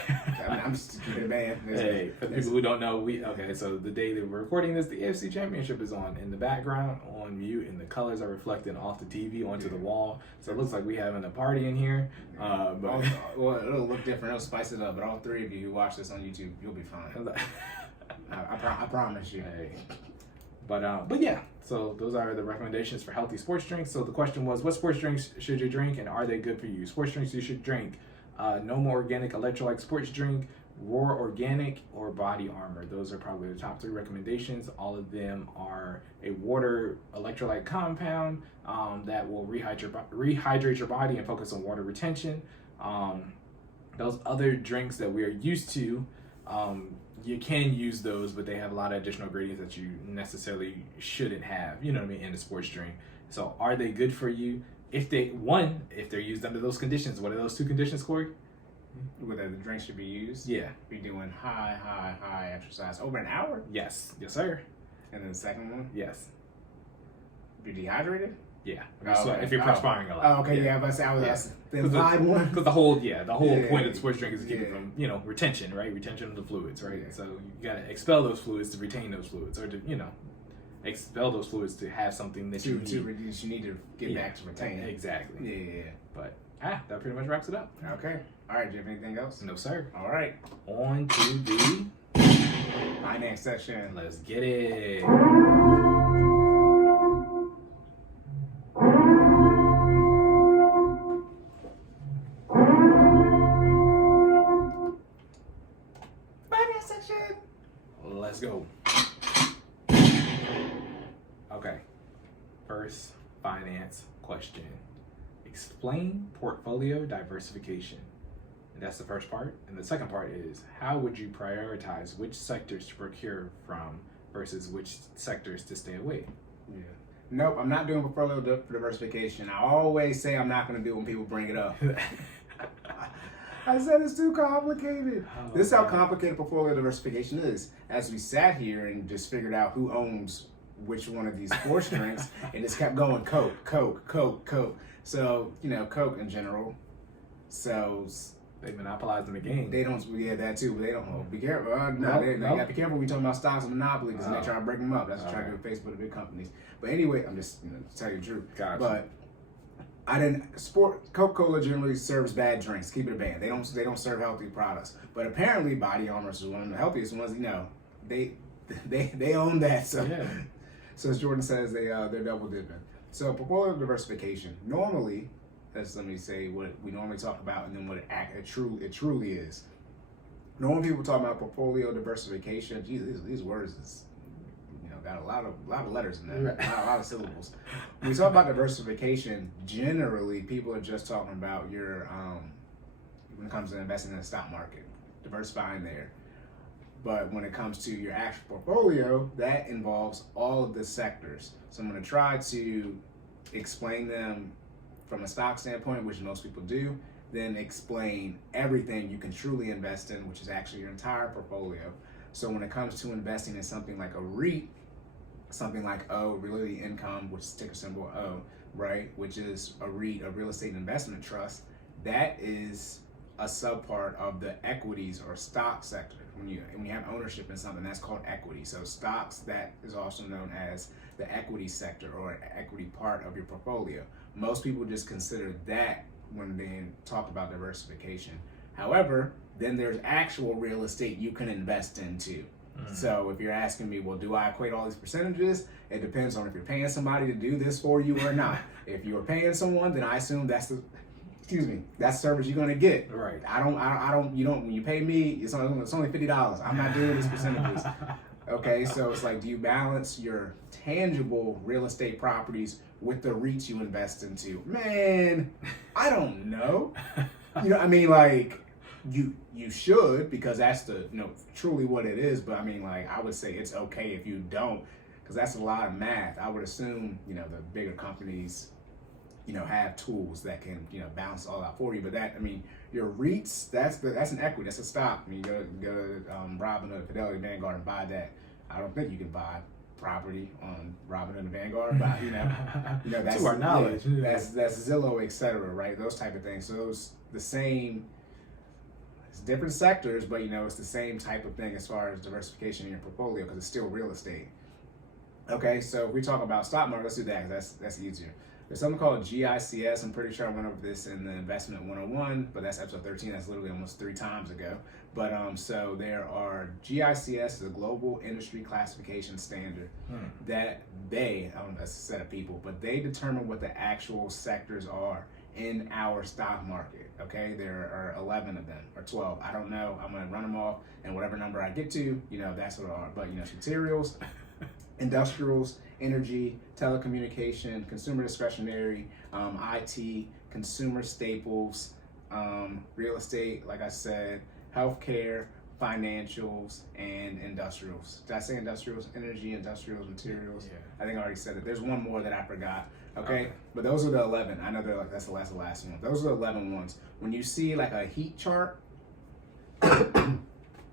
I'm just keeping it bad. Hey, for people who don't know, so the day that we're recording this, the AFC Championship is on in the background, on mute, and the colors are reflecting off the TV onto the wall. So it looks like we having a party in here. But well, it'll look different. It'll spice it up. But all 3 of you who watch this on YouTube, you'll be fine. I promise you. Hey. But yeah, So those are the recommendations for healthy sports drinks. So the question was, what sports drinks should you drink and are they good for you? Sports drinks you should drink: Pneumo Organic Electrolyte Sports Drink, Roar Organic, or Body Armor. Those are probably the top 3 recommendations. All of them are a water electrolyte compound that will rehydrate your body and focus on water retention. Those other drinks that we are used to, you can use those, but they have a lot of additional ingredients that you necessarily shouldn't have, you know what I mean, in a sports drink. So are they good for you? If they're used under those conditions. What are those 2 conditions, Corey? Whether the drink should be used? Yeah. Be doing high exercise over an hour? Yes, sir. And then the second one? Yes. Be dehydrated? Yeah. Okay. If you're perspiring a lot. Oh, okay, yeah, but I was the implied one. Because the whole point of the Yeah. sports drink is to keep it from, retention, right? Retention of the fluids, right? Yeah. So you gotta expel those fluids to retain those fluids, or to, expel those fluids to have something that you To need. reduce, you need to get back to retain. Exactly. Yeah. But that pretty much wraps it up. Okay. All right. Do you have anything else? No, sir. All right. On to the Finance section. let's get it. Finance section. Let's go. Okay. First finance question. Explain portfolio diversification. And that's the first part. And the second part is, how would you prioritize which sectors to procure from versus which sectors to stay away? Yeah. Nope, I'm not doing portfolio diversification. I always say I'm not going to do it when people bring it up. I said it's too complicated. Oh, This is how man. complicated portfolio diversification is. As we sat here and just figured out who owns which one of these sports drinks, and just kept going Coke. So, Coke in general sells. They monopolizing the game. They don't, that too, but they don't. Be careful. Nope. They gotta be careful when we talking about stocks and monopoly because they Oh. try to break them up. That's what trying to do with Facebook, the big companies. But anyway, I'm just to tell you the truth. Gotcha. But Coca-Cola generally serves bad drinks. Keep it a band. They don't serve healthy products. But apparently, Body Armor is one of the healthiest ones. They own that. So, Yeah. so as Jordan says, they're double dipping. So portfolio diversification normally. Let me say what we normally talk about, and then what it truly is. Normally, people talk about portfolio diversification. Geez, these words is, got a lot of letters in there, Right. a lot of syllables. When we talk about diversification, generally, people are just talking about your when it comes to investing in the stock market, diversifying there. But when it comes to your actual portfolio, that involves all of the sectors. So I'm going to try to explain them from a stock standpoint, which most people do, then explain everything you can truly invest in, which is actually your entire portfolio. So when it comes to investing in something like a REIT, something like O, Realty Income, which is ticker symbol O, right, which is a REIT, a real estate investment trust, that is a subpart of the equities or stock sector. When you have ownership in something, that's called equity. So stocks, that is also known as the equity sector or equity part of your portfolio. Most people just consider that when they talk about diversification. However, then there's actual real estate you can invest into. So if you're asking me, well, do I equate all these percentages? It depends on if you're paying somebody to do this for you or not. If you're paying someone, then I assume that's the service you're gonna get. Right. When you pay me, it's only $50. I'm not doing these percentages. Okay, so it's like, do you balance your tangible real estate properties with the REITs you invest into? Man, I don't know. You should, because that's the truly what it is. But I would say it's okay if you don't, because that's a lot of math. I would assume the bigger companies have tools that can balance all out for you. But your REITs, that's an equity, that's a stock. You go to Robinhood, Fidelity, Vanguard and buy that. I don't think you can buy property on Robinhood and Vanguard, but that's to our knowledge. Yeah, that's Zillow, etc. Right? Those type of things. So those the same. It's different sectors, but it's the same type of thing as far as diversification in your portfolio because it's still real estate. Okay, so if we talk about stock market, let's do that because that's easier. There's something called GICS. I'm pretty sure I went over this in the Investment 101, but that's episode 13. That's literally almost 3 times ago. But so there are GICS is a global industry classification standard that I don't know, that's a set of people, but they determine what the actual sectors are in our stock market. Okay, there are 11 of them or 12. I don't know. I'm gonna run them off, and whatever number I get to, that's what they are. But materials, industrials, energy, telecommunication, consumer discretionary, IT, consumer staples, real estate, like I said, healthcare, financials, and industrials. Did I say industrials? Energy, industrials, materials. Yeah. I think I already said it. There's one more that I forgot. Okay, but those are the 11. I know that's the last one. Those are the 11 ones. When you see like a heat chart,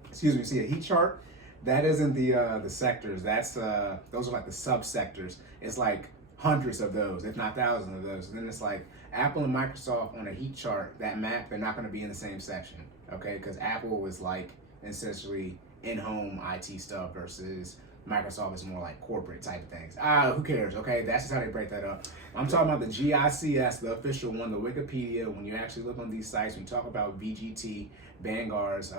excuse me, see a heat chart, that isn't the sectors. That's those are like the subsectors. It's like hundreds of those, if not thousands of those. And then it's like Apple and Microsoft on a heat chart, that map, they're not going to be in the same section. Okay, because Apple is like essentially in-home IT stuff versus Microsoft is more like corporate type of things. Who cares? Okay, that's just how they break that up. I'm talking about the GICS, the official one, the Wikipedia. When you actually look on these sites, when you talk about VGT, Vanguard's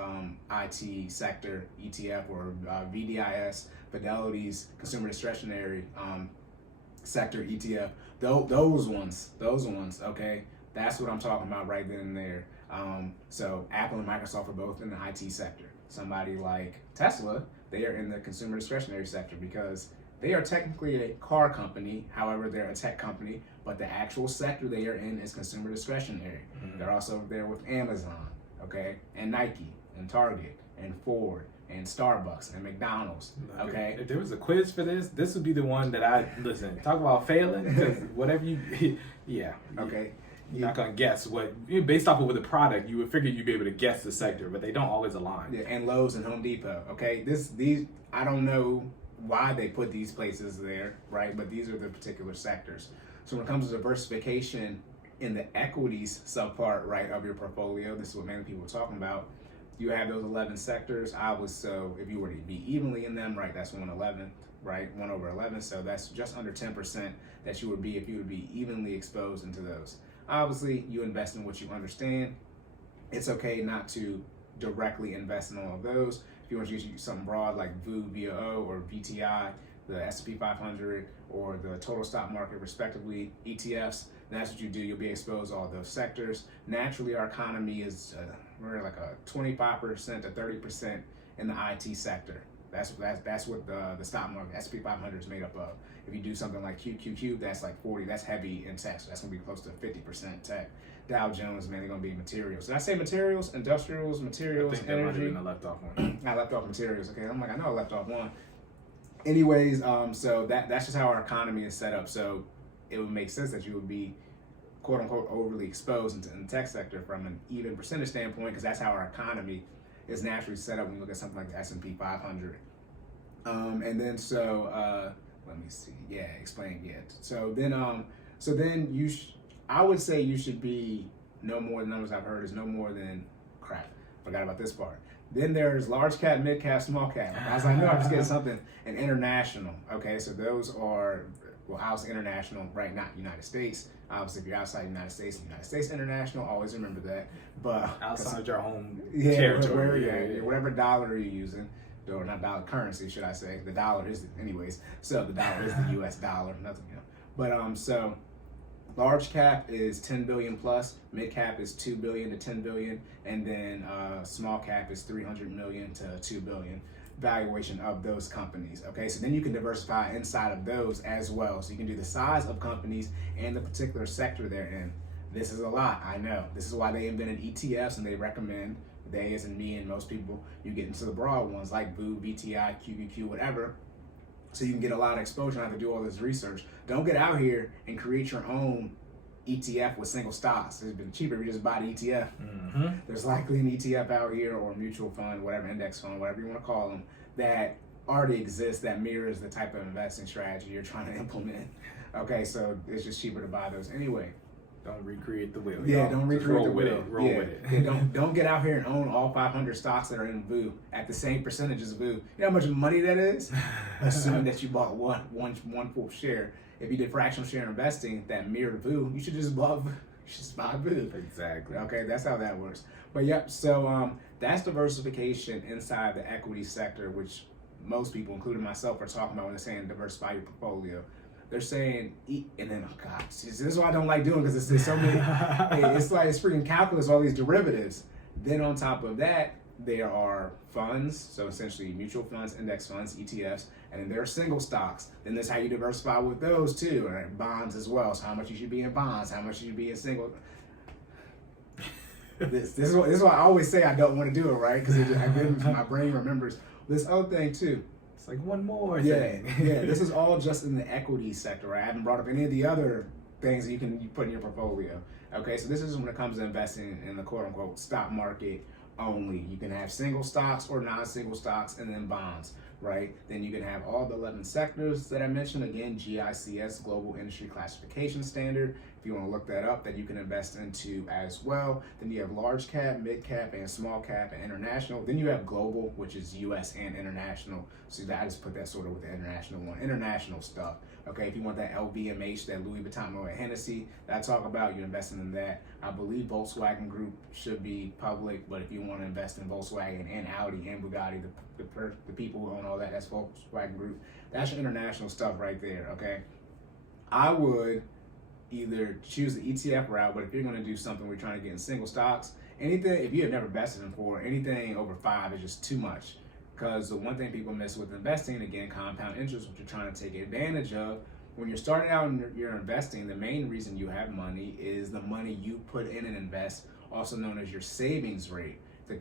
IT sector ETF, or VDIS, Fidelity's consumer discretionary sector ETF. Those ones. Okay, that's what I'm talking about right then and there. So Apple and Microsoft are both in the IT sector. Somebody like Tesla, they are in the consumer discretionary sector because they are technically a car company. However, they're a tech company, but the actual sector they are in is consumer discretionary. They're also there with Amazon, okay, and Nike, and Target, and Ford, and Starbucks, and McDonald's, okay? If there was a quiz for this would be the one that listen, talk about failing, because whatever you, yeah. Okay. You're not gonna guess based off of the product, you would figure you'd be able to guess the sector, but they don't always align. Yeah, and Lowe's and Home Depot. Okay, these I don't know why they put these places there, right? But these are the particular sectors. So when it comes to diversification in the equities subpart, right, of your portfolio, this is what many people are talking about. You have those 11 sectors. So if you were to be evenly in them, right, that's 1/11, right, 1/11. So that's just under 10% that you would be if you would be evenly exposed into those. Obviously, you invest in what you understand. It's okay not to directly invest in all of those. If you want to use something broad like VOO, VOO, or VTI, the S&P 500, or the total stock market, respectively, ETFs, that's what you do. You'll be exposed to all those sectors. Naturally, our economy is we're like a 25% to 30% in the IT sector. That's what the stock market, S&P 500 is made up of. If you do something like QQQ, that's like 40. That's heavy in tech, so that's gonna be close to 50% tech. Dow Jones is mainly gonna be materials. Did I say materials, industrials, materials, I think that energy? might have been the left off one. I left off materials. Okay, I'm like, I know I left off one. Anyways, so that's just how our economy is set up. So it would make sense that you would be, quote unquote, overly exposed in the tech sector from an even percentage standpoint, because that's how our economy is naturally set up when you look at something like the S&P 500. And then let me see. Yeah, explain. Yeah. So then I would say you should be no more. The numbers I've heard is no more than crap. Forgot about this part. Then there's large cap, mid cap, small cap. I was like, no, I'm just getting something. And international. Okay, so those are obviously international, right? Not United States. Obviously, if you're outside the United States international. Always remember that. But outside your home territory, whatever dollar you're using. Or not dollar, currency, should I say. The dollar is, anyways. So the dollar is the US dollar, nothing, But so large cap is 10 billion plus, mid cap is 2 billion to 10 billion, and then small cap is 300 million to 2 billion valuation of those companies. Okay, so then you can diversify inside of those as well. So you can do the size of companies and the particular sector they're in. This is a lot, I know. This is why they invented ETFs, and they recommend, they as in me and most people, you get into the broad ones like VOO, VTI, QQQ, whatever, so you can get a lot of exposure and have to do all this research. Don't get out here and create your own ETF with single stocks. It's been cheaper if you just buy the ETF. There's likely an ETF out here, or a mutual fund, whatever, index fund, whatever you want to call them, that already exists that mirrors the type of investing strategy you're trying to implement. Okay, so it's just cheaper to buy those anyway. Don't recreate the wheel. Yeah, don't recreate the wheel. Roll with it. Yeah, don't get out here and own all 500 stocks that are in VOO at the same percentage as VOO. You know how much money that is? Assuming that you bought one full share. if you did fractional share investing that mirrored VU, you should just buy VU. Exactly. Okay, that's how that works. But yep, so that's diversification inside the equity sector, which most people, including myself, are talking about when they're saying diversify your portfolio. They're saying, and then, oh God, this is what I don't like doing because there's so many, it's like it's freaking calculus, all these derivatives. Then on top of that, there are funds, so essentially mutual funds, index funds, ETFs, and then there are single stocks. Then that's how you diversify with those too, and bonds as well. So how much you should be in bonds, how much you should be in single. This is what I always say I don't want to do it, right? Because my brain remembers this other thing too. It's like one more thing. thing. Yeah, this is all just in the equity sector, right? I haven't brought up any of the other things you put in your portfolio. Okay, so this is when it comes to investing in the quote-unquote stock market only. You can have single stocks or non-single stocks and then bonds, right? Then you can have all the 11 sectors that I mentioned. Again, GICS, Global Industry Classification Standard. If you want to look that up, that you can invest into as well. Then you have large cap, mid cap, and small cap, and international. Then you have global, which is US and international. So I just put that sort of with the international one. International stuff. Okay, if you want that LVMH, that Louis Vuitton, Moet Hennessy that I talk about, you're investing in that. I believe Volkswagen Group should be public, but if you want to invest in Volkswagen and Audi and Bugatti, the people who own all that, that's Volkswagen Group. That's your international stuff right there, okay? I would either choose the ETF route, but if you're going to do something where you're trying to get in single stocks, anything, if you have never invested in before, anything over 5 is just too much. Because the one thing people miss with investing, again, compound interest, which you're trying to take advantage of, when you're starting out and you're investing, the main reason you have money is the money you put in and invest, also known as your savings rate. The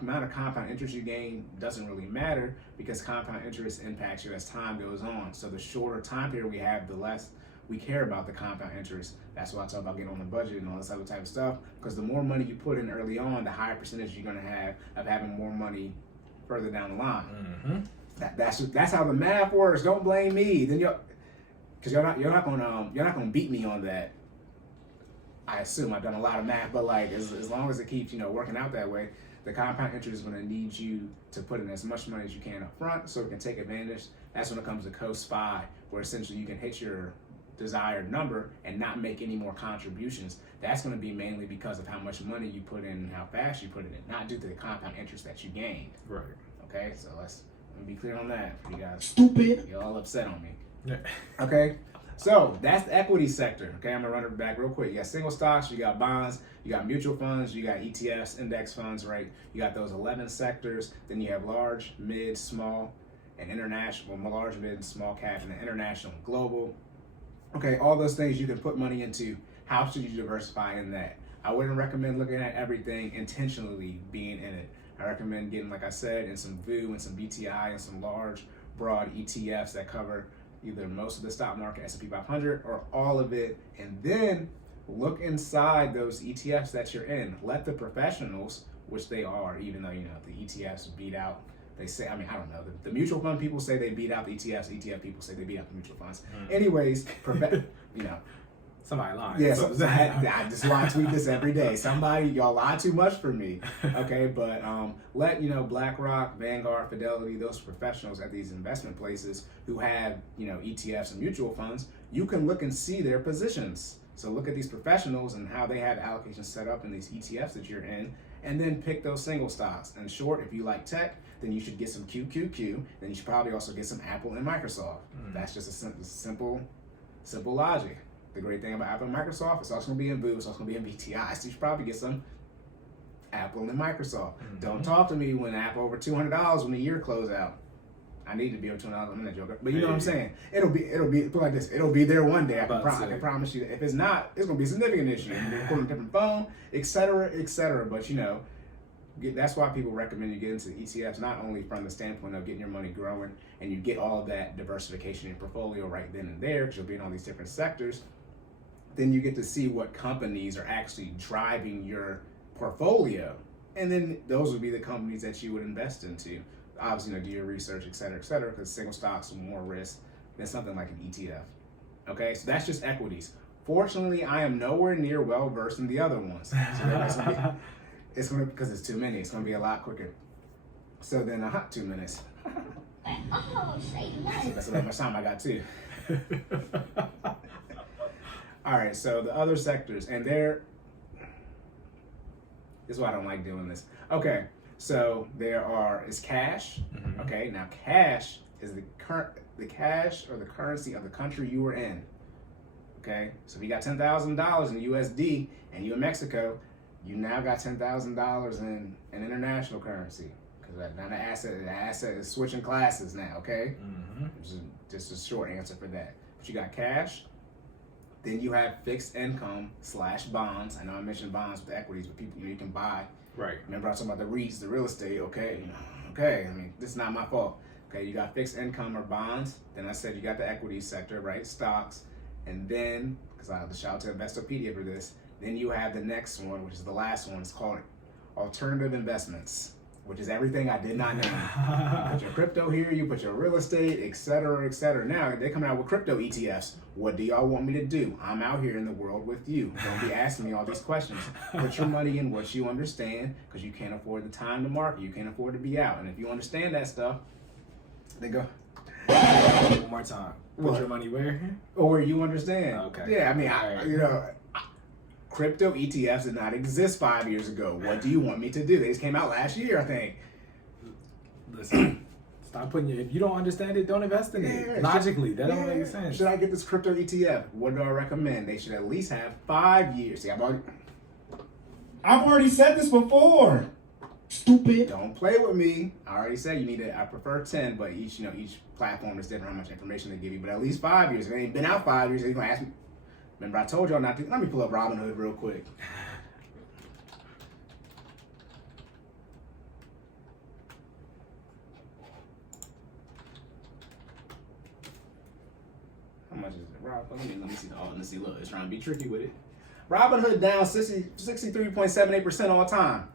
amount of compound interest you gain doesn't really matter because compound interest impacts you as time goes on. So the shorter time period we have, the less we care about the compound interest. That's why I talk about getting on the budget and all this other type of stuff, because the more money you put in early on, the higher percentage you're going to have of having more money further down the line. Mm-hmm. That's how the math works. Don't blame me. Then because you're not gonna beat me on that. I assume I've done a lot of math, but like as long as it keeps working out that way, the compound interest is going to need you to put in as much money as you can up front so it can take advantage. That's when it comes to co-SPY, where essentially you can hit your desired number and not make any more contributions. That's going to be mainly because of how much money you put in and how fast you put it in, not due to the compound interest that you gained. Right. Okay, so let me be clear on that for you guys. Stupid. You're all upset on me. Yeah. Okay, so that's the equity sector. Okay, I'm gonna run it back real quick. You got single stocks, you got bonds, you got mutual funds, you got ETFs, index funds, right? You got those 11 sectors. Then you have large, mid, small, and international. Well, large, mid, small cap, and then international and global. Okay, all those things you can put money into. How should you diversify in that? I wouldn't recommend looking at everything intentionally being in it. I recommend getting, like I said, in some VU and some BTI and some large, broad ETFs that cover either most of the stock market, S&P 500, or all of it, and then look inside those ETFs that you're in. Let the professionals, which they are, even though the ETFs beat out. They say, I don't know. The mutual fund people say they beat out the ETFs. ETF people say they beat out the mutual funds. Anyways, Somebody lied. Yeah, so I just lie tweet this every day. Y'all lie too much for me. Okay, but let BlackRock, Vanguard, Fidelity, those professionals at these investment places who have ETFs and mutual funds, you can look and see their positions. So look at these professionals and how they have allocations set up in these ETFs that you're in, and then pick those single stocks. In short, if you like tech, then you should get some QQQ. Then you should probably also get some Apple and Microsoft. That's just a simple logic. The great thing about Apple and Microsoft, it's also going to be in VU, it's also going to be in BTI. So you should probably get some Apple and Microsoft. Don't talk to me when Apple over $200 when the year close out. I need to be over $200. I'm not joking, but you know what I'm saying. It'll be put like this. It'll be there one day. I can promise you that. If it's not, it's going to be a significant issue. You're putting a different phone, etc., etc. But that's why people recommend you get into the ETFs, not only from the standpoint of getting your money growing, and you get all of that diversification in your portfolio right then and there, because you'll be in all these different sectors. Then you get to see what companies are actually driving your portfolio. And then those would be the companies that you would invest into. Obviously, do your research, et cetera, because single stocks are more risk than something like an ETF. Okay, so that's just equities. Fortunately, I am nowhere near well versed in the other ones. So because it's too many, it's gonna be a lot quicker. So then 2 minutes. So that's how much time I got too. All right, so the other sectors, and this is why I don't like doing this. Okay, so is cash. Mhm. Okay, now cash is the cash or the currency of the country you were in. Okay, so if you got $10,000 in USD and you in Mexico, you now got $10,000 in international currency because now the asset is switching classes now. Okay, which is just a short answer for that. But you got cash. Then you have fixed income / bonds. I know I mentioned bonds with equities, but people you can buy. Right. Remember I was talking about the REITs, the real estate. Okay, I mean this is not my fault. Okay, you got fixed income or bonds. Then I said you got the equity sector, right? Stocks, and then because I have to shout out to Investopedia for this. Then you have the next one, which is the last one. It's called alternative investments, which is everything I did not name. You put your crypto here, you put your real estate, et cetera, et cetera. Now they're coming out with crypto ETFs. What do y'all want me to do? I'm out here in the world with you. Don't be asking me all these questions. Put your money in what you understand, because you can't afford the time to market. You can't afford to be out. And if you understand that stuff, then go. One more time. Put What? your money where? Or where you understand. Okay. Yeah, I mean, Alright. Crypto ETFs did not exist 5 years ago. What do you want me to do? They just came out last year, I think. Listen, stop putting if you don't understand it, don't invest in it. Yeah, Logically, that don't make sense. Should I get this crypto ETF? What do I recommend? They should at least have 5 years. See, I've already said this before. Stupid. don't play with me. I already said you need to. I prefer 10, but each platform is different how much information they give you. But at least 5 years. If it ain't been out 5 years, they're gonna ask me. Remember, I told y'all not to. Let me pull up Robinhood real quick. How much is it? Let me see. Let me see. Look, it's trying to be tricky with it. Robinhood down 63.78% all time.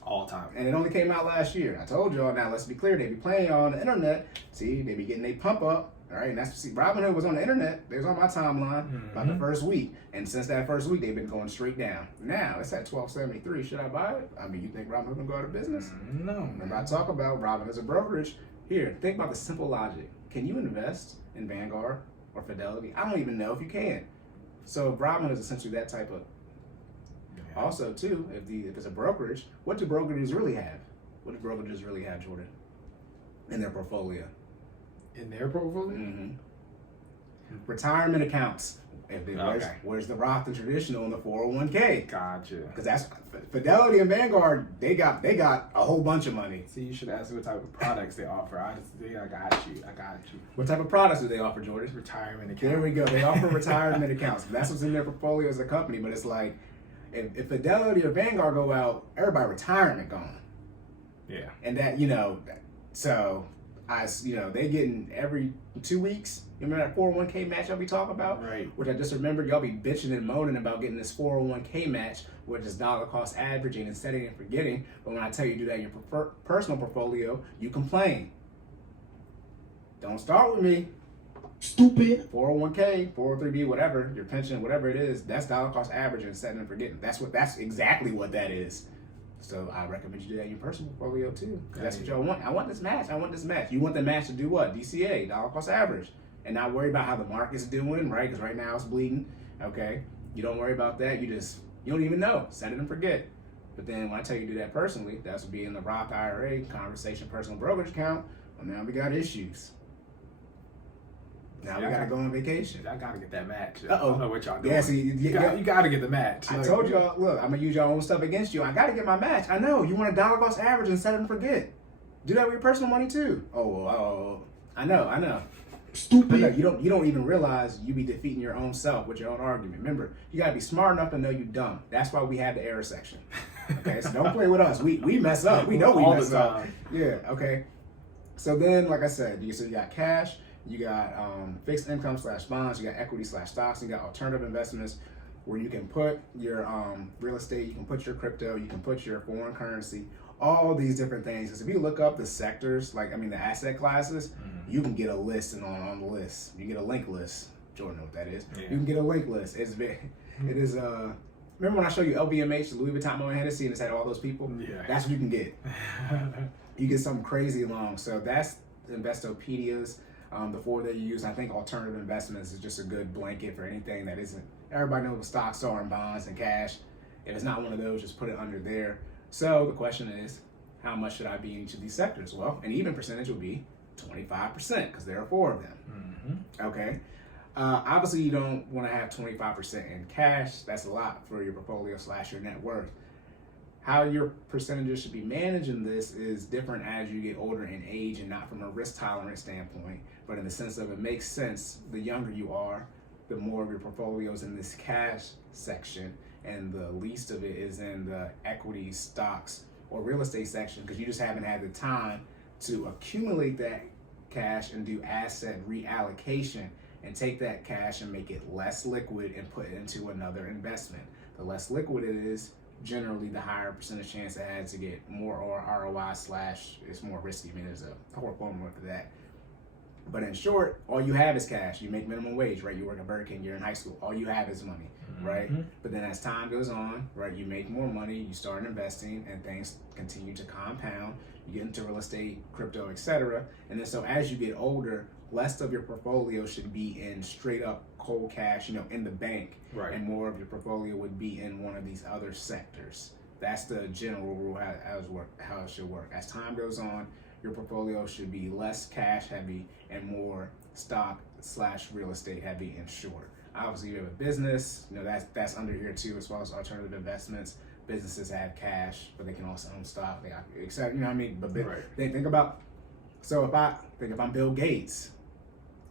All time. And it only came out last year. I told y'all. Now let's be clear. They be playing y'all on the internet. See, they be getting a pump up. All right, and Robinhood was on the internet. They was on my timeline about the first week, and since that first week, they've been going straight down. Now it's at 1273. Should I buy it? I mean, you think Robinhood gonna go out of business? No. Remember, I talk about Robinhood as a brokerage. Here, think about the simple logic. Can you invest in Vanguard or Fidelity? I don't even know if you can. So Robinhood is essentially that type of. Yeah. Also, too, if it's a brokerage, what do brokerages really have? What do brokerages really have, Jordan, in their portfolio? In their portfolio? Mm-hmm. Retirement accounts. Where's the Roth and traditional and the 401k? Gotcha. Because that's Fidelity and Vanguard. They got a whole bunch of money. See, you should ask what type of products they offer. I got you. What type of products do they offer, Jordan? Retirement account. There we go. They offer retirement accounts. That's what's in their portfolio as a company. But it's like if Fidelity or Vanguard go out, everybody retirement gone. Yeah. And that so. They getting every 2 weeks. You remember that 401k match I'll be talking about? Right. Which I just remembered y'all be bitching and moaning about getting this 401k match, which is dollar cost averaging and setting and forgetting. But when I tell you to do that in your personal portfolio, you complain. Don't start with me. Stupid. 401k, 403b, whatever, your pension, whatever it is, that's dollar cost averaging and setting and forgetting. That's exactly what that is. So I recommend you do that in your personal portfolio too. Because that's what y'all want. I want this match. You want the match to do what? DCA, dollar cost average. And not worry about how the market's doing, right? Because right now it's bleeding. Okay. You don't worry about that. You don't even know. Set it and forget. But then when I tell you to do that personally, that's would be in the Roth IRA, conversation personal brokerage account. Well, now we got issues. Now we gotta go on vacation. I gotta get that match. Uh-oh. I don't know what y'all doing. Yeah, see, you gotta get the match. I told y'all, look, I'm gonna use your own stuff against you. I gotta get my match. I know you want a dollar cost average and set it and forget. Do that with your personal money too. I know. Stupid. But no, you don't even realize you be defeating your own self with your own argument. Remember, you gotta be smart enough to know you dumb. That's why we have the error section. Okay, so don't play with us. We mess up. We know we All mess the up. time. Yeah. Okay. So then, like I said, you got cash. You got fixed income / bonds, you got equity / stocks, you got alternative investments where you can put your real estate, you can put your crypto, you can put your foreign currency, all these different things. Because if you look up the sectors, the asset classes, you can get a list and on the list. You get a link list. Jordan know what that is. Yeah. You can get a link list. It is remember when I showed you LVMH, the Louis Vuitton Moet Hennessy, and it's had all those people? Yeah. That's what you can get. You get something crazy along. So that's Investopedia's The 4 that you use, I think alternative investments is just a good blanket for anything that isn't. Everybody knows what stocks are and bonds and cash. If it's not one of those, just put it under there. So the question is, how much should I be in each of these sectors? Well, an even percentage will be 25% because there are 4 of them. Okay. Obviously, you don't want to have 25% in cash. That's a lot for your portfolio / your net worth. How your percentages should be managed in this is different as you get older in age, and not from a risk tolerance standpoint, but in the sense of it makes sense. The younger you are, the more of your portfolio is in this cash section, and the least of it is in the equity, stocks, or real estate section, because you just haven't had the time to accumulate that cash and do asset reallocation and take that cash and make it less liquid and put it into another investment. The less liquid it is, generally the higher percentage chance it has to get more or ROI / it's more risky. I mean, there's a whole formula for that. But in short, all you have is cash. You make minimum wage, right? You work at Burger King, you're in high school. All you have is money, right? But then as time goes on, right, you make more money, you start investing, and things continue to compound. You get into real estate, crypto, etc. And then so as you get older, less of your portfolio should be in straight up cold cash, in the bank, Right. and more of your portfolio would be in one of these other sectors. That's the general rule how it should work. As time goes on, your portfolio should be less cash heavy and more stock / real estate heavy and short. Obviously, you have a business, that's under here too, as far as alternative investments. Businesses have cash, but they can also own stock. They except, But they think about. So if I'm Bill Gates,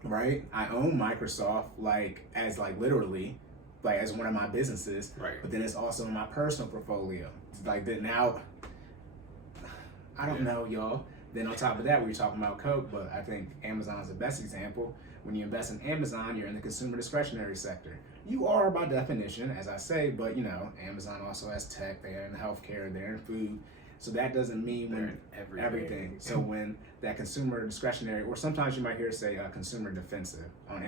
right? I own Microsoft as literally as one of my businesses, Right. But then it's also in my personal portfolio. It's that now. I don't know, y'all. Then on top of that, we were talking about Coke, but I think Amazon's the best example. When you invest in Amazon, you're in the consumer discretionary sector. You are by definition, as I say, but Amazon also has tech, they're in healthcare, they're in food. So that doesn't mean when everything. So when that consumer discretionary, or sometimes you might hear say consumer defensive. On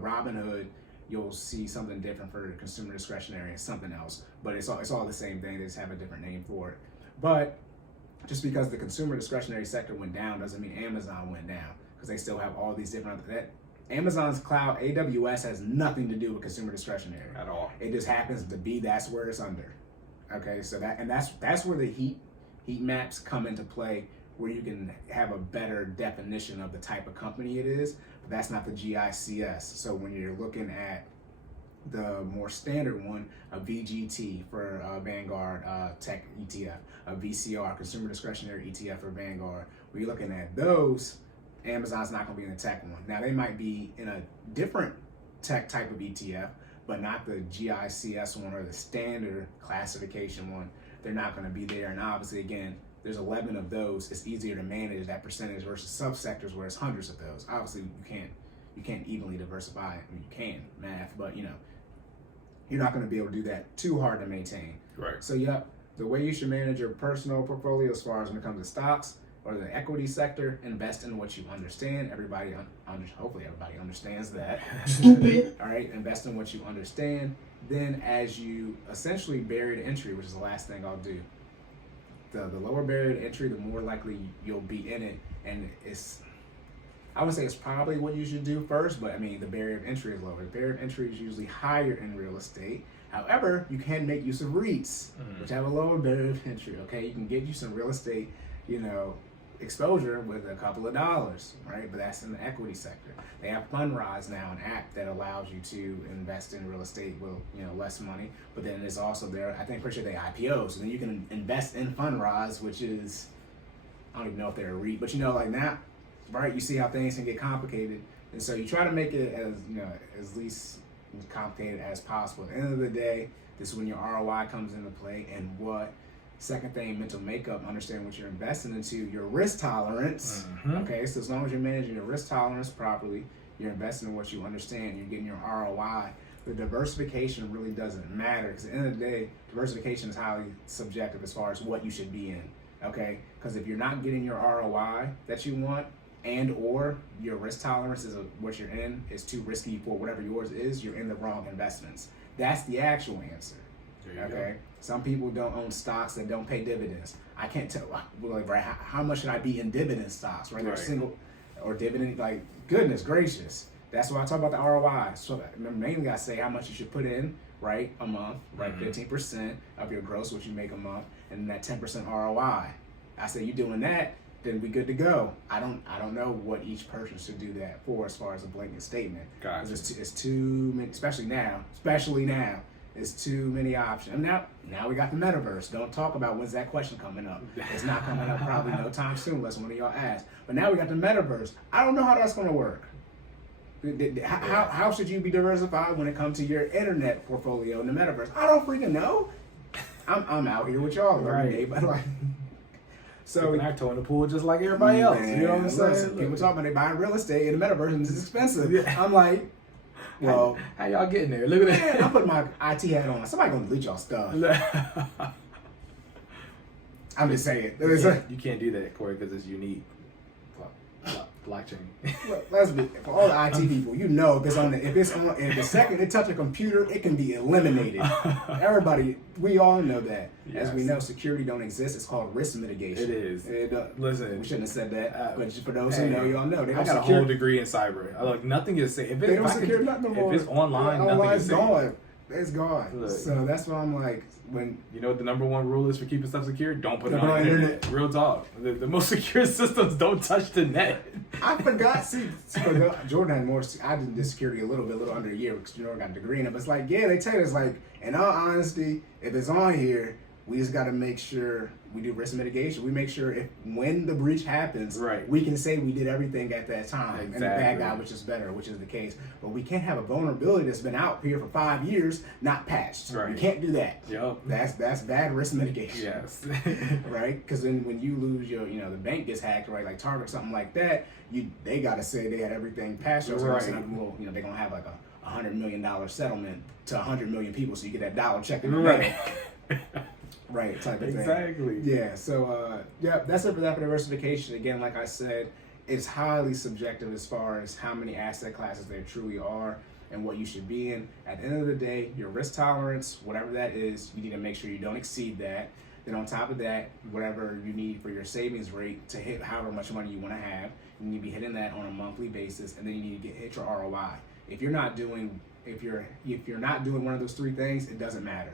Robinhood, you'll see something different for consumer discretionary and something else. But it's all the same thing, they just have a different name for it. But just because the consumer discretionary sector went down doesn't mean Amazon went down, because they still have all these different. Amazon's cloud, AWS, has nothing to do with consumer discretionary At all. It just happens to be that's where it's under. Okay, so that's where the heat maps come into play, where you can have a better definition of the type of company it is. But that's not the GICS. So when you're looking at the more standard one, a VGT for Vanguard Tech ETF, a VCR, Consumer Discretionary ETF for Vanguard. When you're looking at those, Amazon's not going to be in the tech one. Now, they might be in a different tech type of ETF, but not the GICS one or the standard classification one. They're not going to be there. And obviously, again, there's 11 of those. It's easier to manage that percentage versus subsectors where it's hundreds of those. Obviously, you can't evenly diversify. I mean, you can math, but you're not going to be able to do that too hard to maintain. Right. So, the way you should manage your personal portfolio as far as when it comes to stocks or the equity sector, invest in what you understand. Hopefully everybody understands that. Stupid. All right, invest in what you understand. Then as you essentially barrier to entry, which is the last thing I'll do, the lower barrier to entry, the more likely you'll be in it. And I would say it's probably what you should do first, but I mean, the barrier of entry is lower. The barrier of entry is usually higher in real estate. However, you can make use of REITs, which have a lower barrier of entry, okay? You can get you some real estate, exposure with a couple of dollars, right? But that's in the equity sector. They have Fundrise now, an app that allows you to invest in real estate with, less money. But then there's also pretty sure they IPO, so then you can invest in Fundrise, which is, I don't even know if they're a REIT, but now, right? You see how things can get complicated, and so you try to make it as least complicated as possible. At the end of the day, this is when your ROI comes into play, and what second thing, mental makeup, understand what you're investing into, your risk tolerance. Okay, so as long as you're managing your risk tolerance properly, you're investing in what you understand, you're getting your ROI. The diversification really doesn't matter, because at the end of the day, diversification is highly subjective as far as what you should be in. Okay, because if you're not getting your ROI that you want, and or your risk tolerance is what you're in is too risky for whatever yours is, you're in the wrong investments. That's the actual answer. Okay, some people don't own stocks that don't pay dividends. I can't tell, how much should I be in dividend stocks, right? They're single. or dividend. Like, goodness gracious. That's why I talk about the ROI. So mainly I say how much you should put in, right, a month, right, 15% of your gross, what you make a month, and that 10% ROI. I say you doing that, then we good to go. I don't know what each person should do that for as far as a blanket statement. Gotcha. It's too many, especially now, it's too many options. And now we got the metaverse. Don't talk about when's that question coming up. It's not coming up probably no time soon unless one of y'all asks. But now we got the metaverse. I don't know how that's going to work. How should you be diversified when it comes to your internet portfolio in the metaverse? I don't freaking know. I'm out here with y'all every day, but like, so I toe in the pool just like everybody else. Man, You know what I'm saying? People talking about they buying real estate in the metaverse and it's expensive. I'm like, well, how y'all getting there? Look at that. I'm putting my IT hat on. Somebody gonna delete y'all stuff. I'm just saying. You can't do that, Corey, because it's unique. Blockchain. Look, let's be for all the IT people. You know, if the second it touch a computer, it can be eliminated. Everybody, we all know that. Yes. As we know, security don't exist. It's called risk mitigation. It is. Listen, we shouldn't have said that. But for those who know, y'all know. They I got a whole degree in cyber. Like nothing is safe. They don't secure nothing no more. If it's online, nothing is safe. Gone. It's gone. Look. So that's why I'm like, when you know what the number one rule is for keeping stuff secure? Don't put it on the internet. Real talk. The most secure systems don't touch the net. I forgot. See, Jordan had more. I did security a little under a year because I got a degree in it. But it's like, yeah, they tell us like, in all honesty, if it's on here, we just got to make sure we do risk mitigation. We make sure when the breach happens, right, we can say we did everything at that time, exactly. and the bad guy, which is better, which is the case. But we can't have a vulnerability that's been out here for 5 years not patched. Right. We can't do that. Yep. That's bad risk mitigation. Yes. Right? Because then when you lose your, the bank gets hacked, right, like Target or something like that, they got to say they had everything patched. Or right. They're gonna have like a $100 million settlement to 100 million people, so you get that dollar check in the right. bank. Right, type of thing. Exactly. Yeah, so, that's it for that for diversification. Again, like I said, it's highly subjective as far as how many asset classes there truly are and what you should be in. At the end of the day, your risk tolerance, whatever that is, you need to make sure you don't exceed that. Then on top of that, whatever you need for your savings rate to hit however much money you want to have, you need to be hitting that on a monthly basis, and then you need to hit your ROI. If you're not doing one of those three things, it doesn't matter.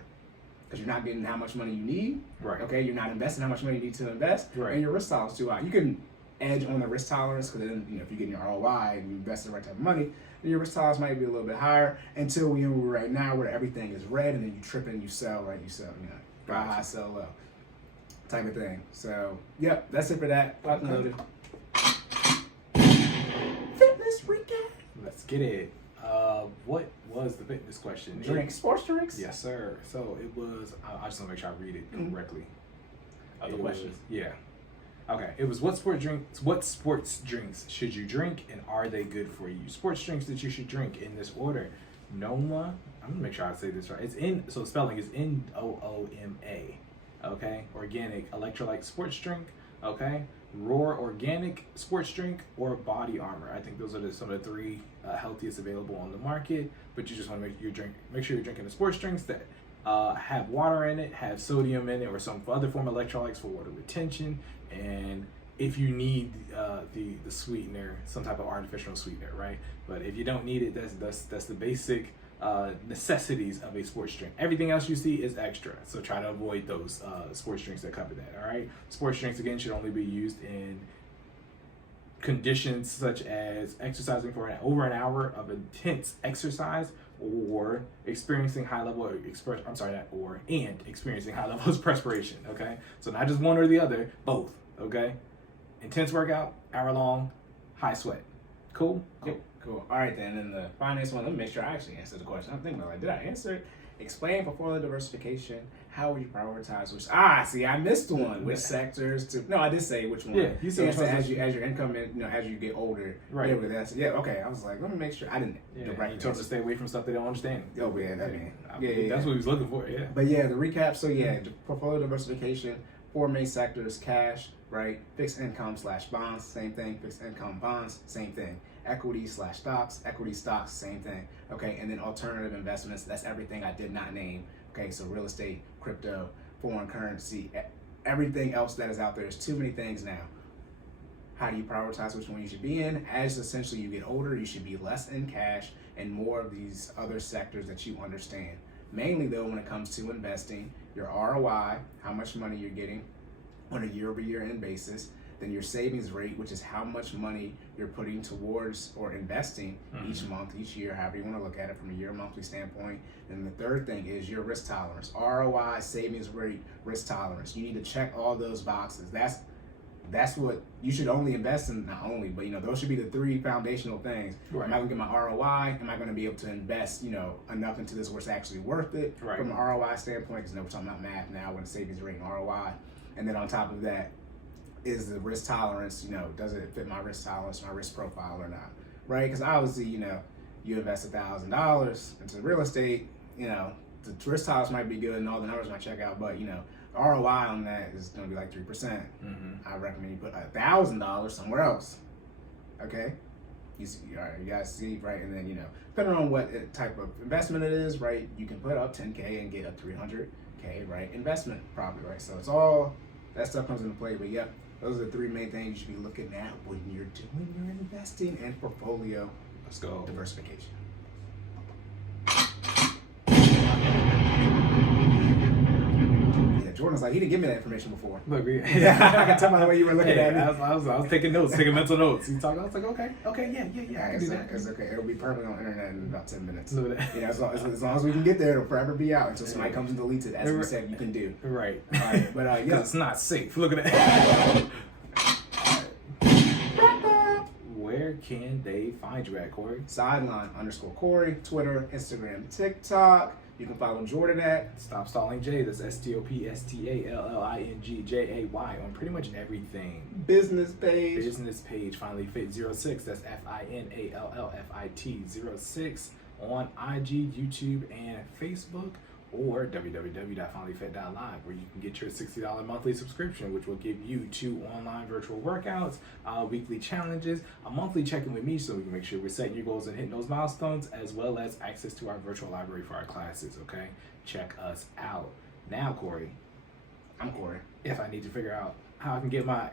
Because you're not getting how much money you need, right? Okay, you're not investing how much money you need to invest, right? And your risk tolerance is too high. You can edge on the risk tolerance because then if you're getting your ROI and you invest in the right type of money, then your risk tolerance might be a little bit higher. Until we're right now where everything is red and then you trip and you sell, right? You sell, buy high, sell low, type of thing. So, yep, that's it for that. Uploaded. Fitness recap. Let's get it. What was the fitness question? Sports drinks? Yes, sir. So it was, I just want to make sure I read it correctly. The questions? Yeah. Okay. It was what sports drinks should you drink and are they good for you? Sports drinks that you should drink in this order. Noma, I'm gonna make sure I say this right. So spelling is Nooma. Okay. Organic Electrolyte sports drink. Okay. Roar organic sports drink or Body Armor. I think those are some of the three healthiest available on the market. But you just want to make sure you're drinking the sports drinks that have water in it, have sodium in it, or some other form of electrolytes for water retention. And if you need the sweetener, some type of artificial sweetener, right? But if you don't need it, that's the basic necessities of a sports drink. Everything else you see is extra, so try to avoid those sports drinks that cover that. All right, sports drinks again should only be used in conditions such as exercising for over an hour of intense exercise or experiencing high level experiencing high levels of perspiration. Okay, so not just one or the other, both. Okay, intense workout, hour long, high sweat. Cool. Cool. All right, then. And the finance one, let me make sure I actually answered the question. I'm thinking did I answer it? Explain portfolio diversification. How would you prioritize which? See, I missed one. Which sectors to? No, I did say which one. Yeah, you said as your income, as you get older. Right. Okay. I was like, let me make sure I didn't. Yeah. You told them to stay away from stuff they don't understand. Oh yeah, that's what he was looking for. Yeah. But yeah, the recap. So yeah, the portfolio diversification. 4 main sectors: cash, right? Fixed income / bonds, same thing. Fixed income bonds, same thing. Equity / stocks, equity stocks, same thing. Okay, and then alternative investments. That's everything I did not name. Okay, so real estate, crypto, foreign currency, everything else that is out there. There's too many things now. How do you prioritize which one you should be in? As essentially you get older, you should be less in cash and more of these other sectors that you understand. Mainly though, when it comes to investing, your ROI, how much money you're getting on a year-over-year end basis, then your savings rate, which is how much money you're putting towards or investing each month, each year, however you want to look at it from a year monthly standpoint. And the third thing is your risk tolerance, ROI, savings rate, risk tolerance. You need to check all those boxes. That's what you should only invest in, not only, but those should be the three foundational things. Right. Am I gonna get my ROI? Am I gonna be able to invest, enough into this where it's actually worth it from an ROI standpoint? Because we're talking about math now with a savings rate and ROI. And then on top of that is the risk tolerance, does it fit my risk tolerance, my risk profile or not, right? Because obviously, you invest $1,000 into real estate, the risk tolerance might be good and all the numbers might check out, but, ROI on that is going to be like 3%. I recommend you put $1,000 somewhere else. Okay, you see, all right, you guys see, right? And then depending on what type of investment it is, right, you can put up $10K and get a $300K, right, investment property, right? So it's all that stuff comes into play. But yep, those are the three main things you should be looking at when you're doing your investing and portfolio. Let's go. Diversification. Jordan's like, he didn't give me that information before. Look, I can tell by the way you were looking at me. I was taking notes, taking mental notes. He talking, I was like, okay, yeah, I can do that. It's okay. It'll be permanently on the internet in about 10 minutes. Look at that. As long as we can get there, it'll forever be out until somebody comes and deletes it, as we said you can do. Right. All right, but yeah. It's not safe. Look at that. Where can they find you at, Cory? Sideline_Cory, Twitter, Instagram, TikTok. You can follow Jordan at Stop Stalling J. That's StopStallingJay on pretty much everything. Business page. FinallyFit 06. That's FinallyFit 06 on IG, YouTube, and Facebook. Or www.FinallyFit.live, where you can get your $60 monthly subscription, which will give you 2 online virtual workouts, weekly challenges, a monthly check-in with me so we can make sure we're setting your goals and hitting those milestones, as well as access to our virtual library for our classes, okay? Check us out. Now, Cory. I'm Cory. If I need to figure out how I can get my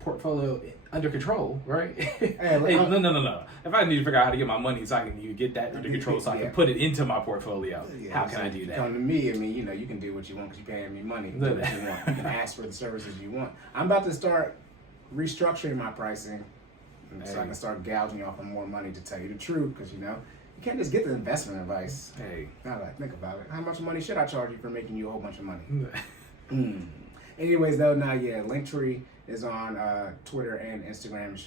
portfolio under control, right? No. If I need to figure out how to get my money so I can get that under control so I can put it into my portfolio, how can I do that? Come to me. I mean, you can do what you want because you're paying me money. Do what you want. You can ask for the services you want. I'm about to start restructuring my pricing so I can start gouging off on more money, to tell you the truth, because you can't just get the investment advice. Hey, now that I think about it, how much money should I charge you for making you a whole bunch of money? Anyways, though, Linktree is on Twitter and Instagram.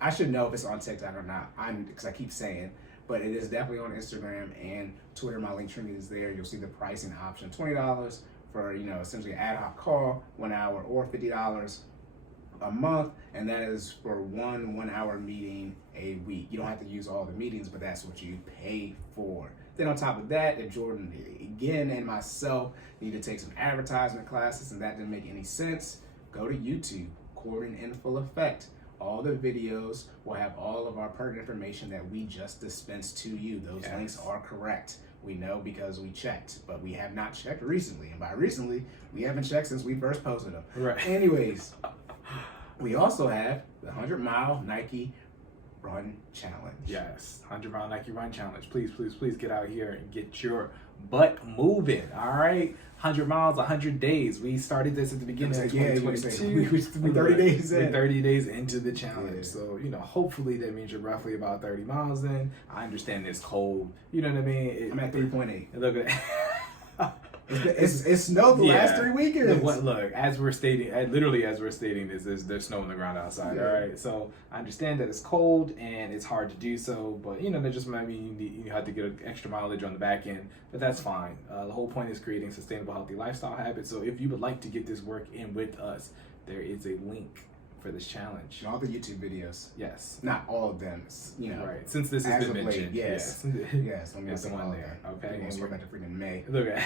I should know if it's on TikTok or not. Because I keep saying, but it is definitely on Instagram and Twitter. My Linktree is there. You'll see the pricing option: $20 for essentially an ad hoc call, 1 hour, or $50 a month, and that is for one hour meeting a week. You don't have to use all the meetings, but that's what you pay for. Then on top of that, if Jordan again and myself need to take some advertisement classes and that didn't make any sense, go to YouTube, Cordan in full effect. All the videos will have all of our pertinent information that we just dispensed to you. Those links are correct. We know because we checked, but we have not checked recently. And by recently, we haven't checked since we first posted them. Right. Anyways, we also have the 100-mile Nike Run Challenge. Yes, 100-mile Nike Run Challenge. Please get out here and get your butt moving. All right, 100 miles, 100 days. We started this at the beginning of 2022. We're 30 days in. We're 30 days into the challenge. So hopefully that means you're roughly about 30 miles in. I understand it's cold. You know what I mean? I'm at 3.8. Look at that. It's snowed the last 3 weekends. Look, as we're stating this, there's snow on the ground outside. All right, so I understand that it's cold and it's hard to do so, but that just might mean you have to get an extra mileage on the back end, but that's fine. The whole point is creating sustainable, healthy lifestyle habits. So if you would like to get this work in with us, there is a link for this challenge. And all the YouTube videos. Yes. Not all of them. Right. Since this has been mentioned. Yes. Yes. Let me the one there. Okay. And we're about to freaking May. Look at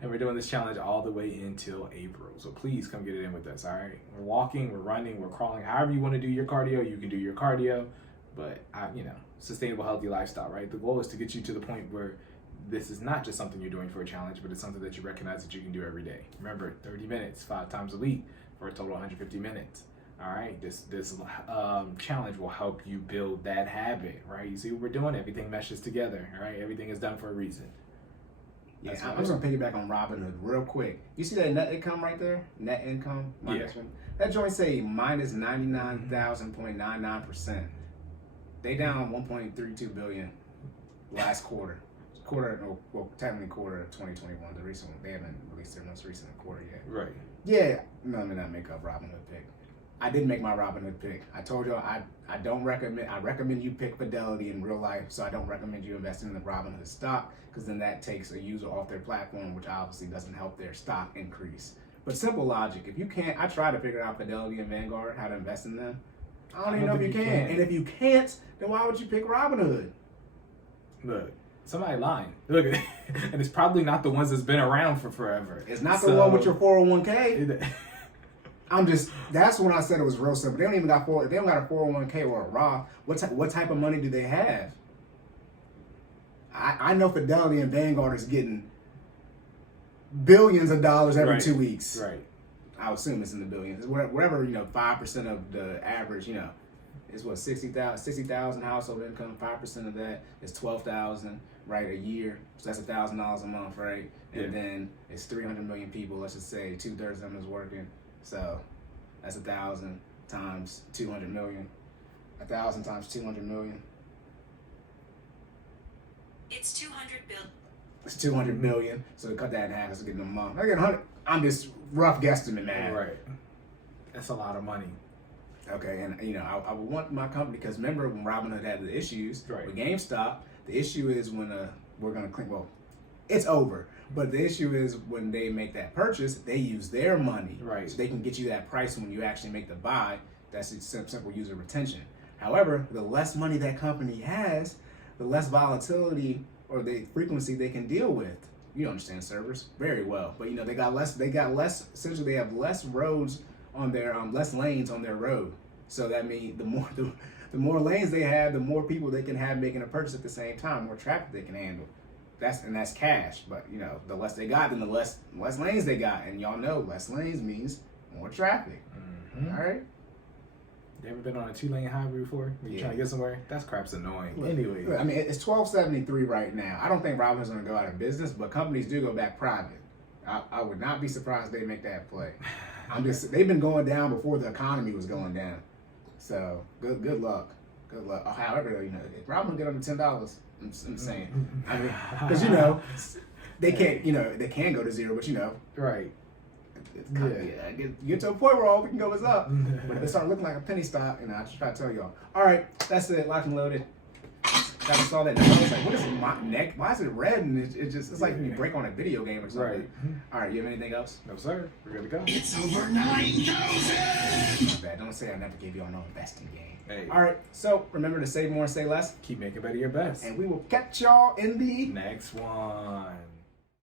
and we're doing this challenge all the way until April. So please come get it in with us. All right. We're walking, we're running, we're crawling. However you want to do your cardio, you can do your cardio. But sustainable, healthy lifestyle, right? The goal is to get you to the point where this is not just something you're doing for a challenge, but it's something that you recognize that you can do every day. Remember, 30 minutes, 5 times a week, for a total of 150 minutes. All right, this challenge will help you build that habit, right? You see what we're doing? Everything meshes together, all right? Everything is done for a reason. Yeah, I'm just gonna piggyback on Robinhood real quick. You see that net income right there? Net income minus one. That joint say minus 99,000.99%. They down 1.32 billion last quarter. Technically quarter of 2021. The recent one, they haven't released their most recent quarter yet. Right. Yeah, no, let me not make up Robinhood pick. I did make my Robinhood pick. I told you I don't recommend. I recommend you pick Fidelity in real life, so I don't recommend you investing in the Robinhood stock because then that takes a user off their platform, which obviously doesn't help their stock increase. But simple logic. If you can't, I try to figure out Fidelity and Vanguard how to invest in them. I don't even know if you can. And if you can't, then why would you pick Robinhood? Look. Somebody lying. Look at it. And it's probably not the ones that's been around for forever. It's not the one with your 401k. That's when I said it was real simple. They don't even got they don't got a 401k or a Roth. What type of money do they have? I know Fidelity and Vanguard is getting billions of dollars every 2 weeks. Right. I assume it's in the billions. Whatever, 5% of the average, is what 60,000 household income. 5% of that is 12,000, right, a year. So that's $1,000 a month, right? And then it's 300 million people. Let's just say 2/3 of them is working. So that's 1,000 times 200 million. 1,000 times 200 million. It's 200 billion. It's 200 million. So to cut that in half, it's getting a month. I get 100. I'm just rough guesstimate, man. Right. That's a lot of money. Okay, and I would want my company because remember when Robinhood had the issues with GameStop. The issue is when we're gonna claim. Well, it's over. But the issue is when they make that purchase, they use their money, so they can get you that price when you actually make the buy. That's simple user retention. However, the less money that company has, the less volatility or the frequency they can deal with. You understand servers very well, but they got less. Essentially, they have less roads on their less lanes on their road. So that means the more lanes they have, the more people they can have making a purchase at the same time, more traffic they can handle. That's cash, but the less they got, then the less lanes they got, and y'all know less lanes means more traffic. Mm-hmm. All right. You ever been on a 2-lane highway before? When you're trying to get somewhere? That crap's annoying. Anyway, I mean it's 1273 right now. I don't think Robinhood's gonna go out of business, but companies do go back private. I would not be surprised if they make that play. They've been going down before the economy was going down. So good luck. Good luck. However, if Robinhood get under $10. I'm saying. I mean, because they can't. They can go to zero, but right. Get to a point where all we can go is up. But if it start looking like a penny stock, I just try to tell y'all. All right, that's it. Locked and loaded. I saw that. I was like, what is my neck? Why is it red? And it's like when you break on a video game or something. Right. All right, you have anything else? No, sir. We're good to go. It's over 9,000. Bad. Don't say I never gave y'all no investing game. Hey. All right, so remember to save more and say less. Keep making better your best. And we will catch y'all in the next one.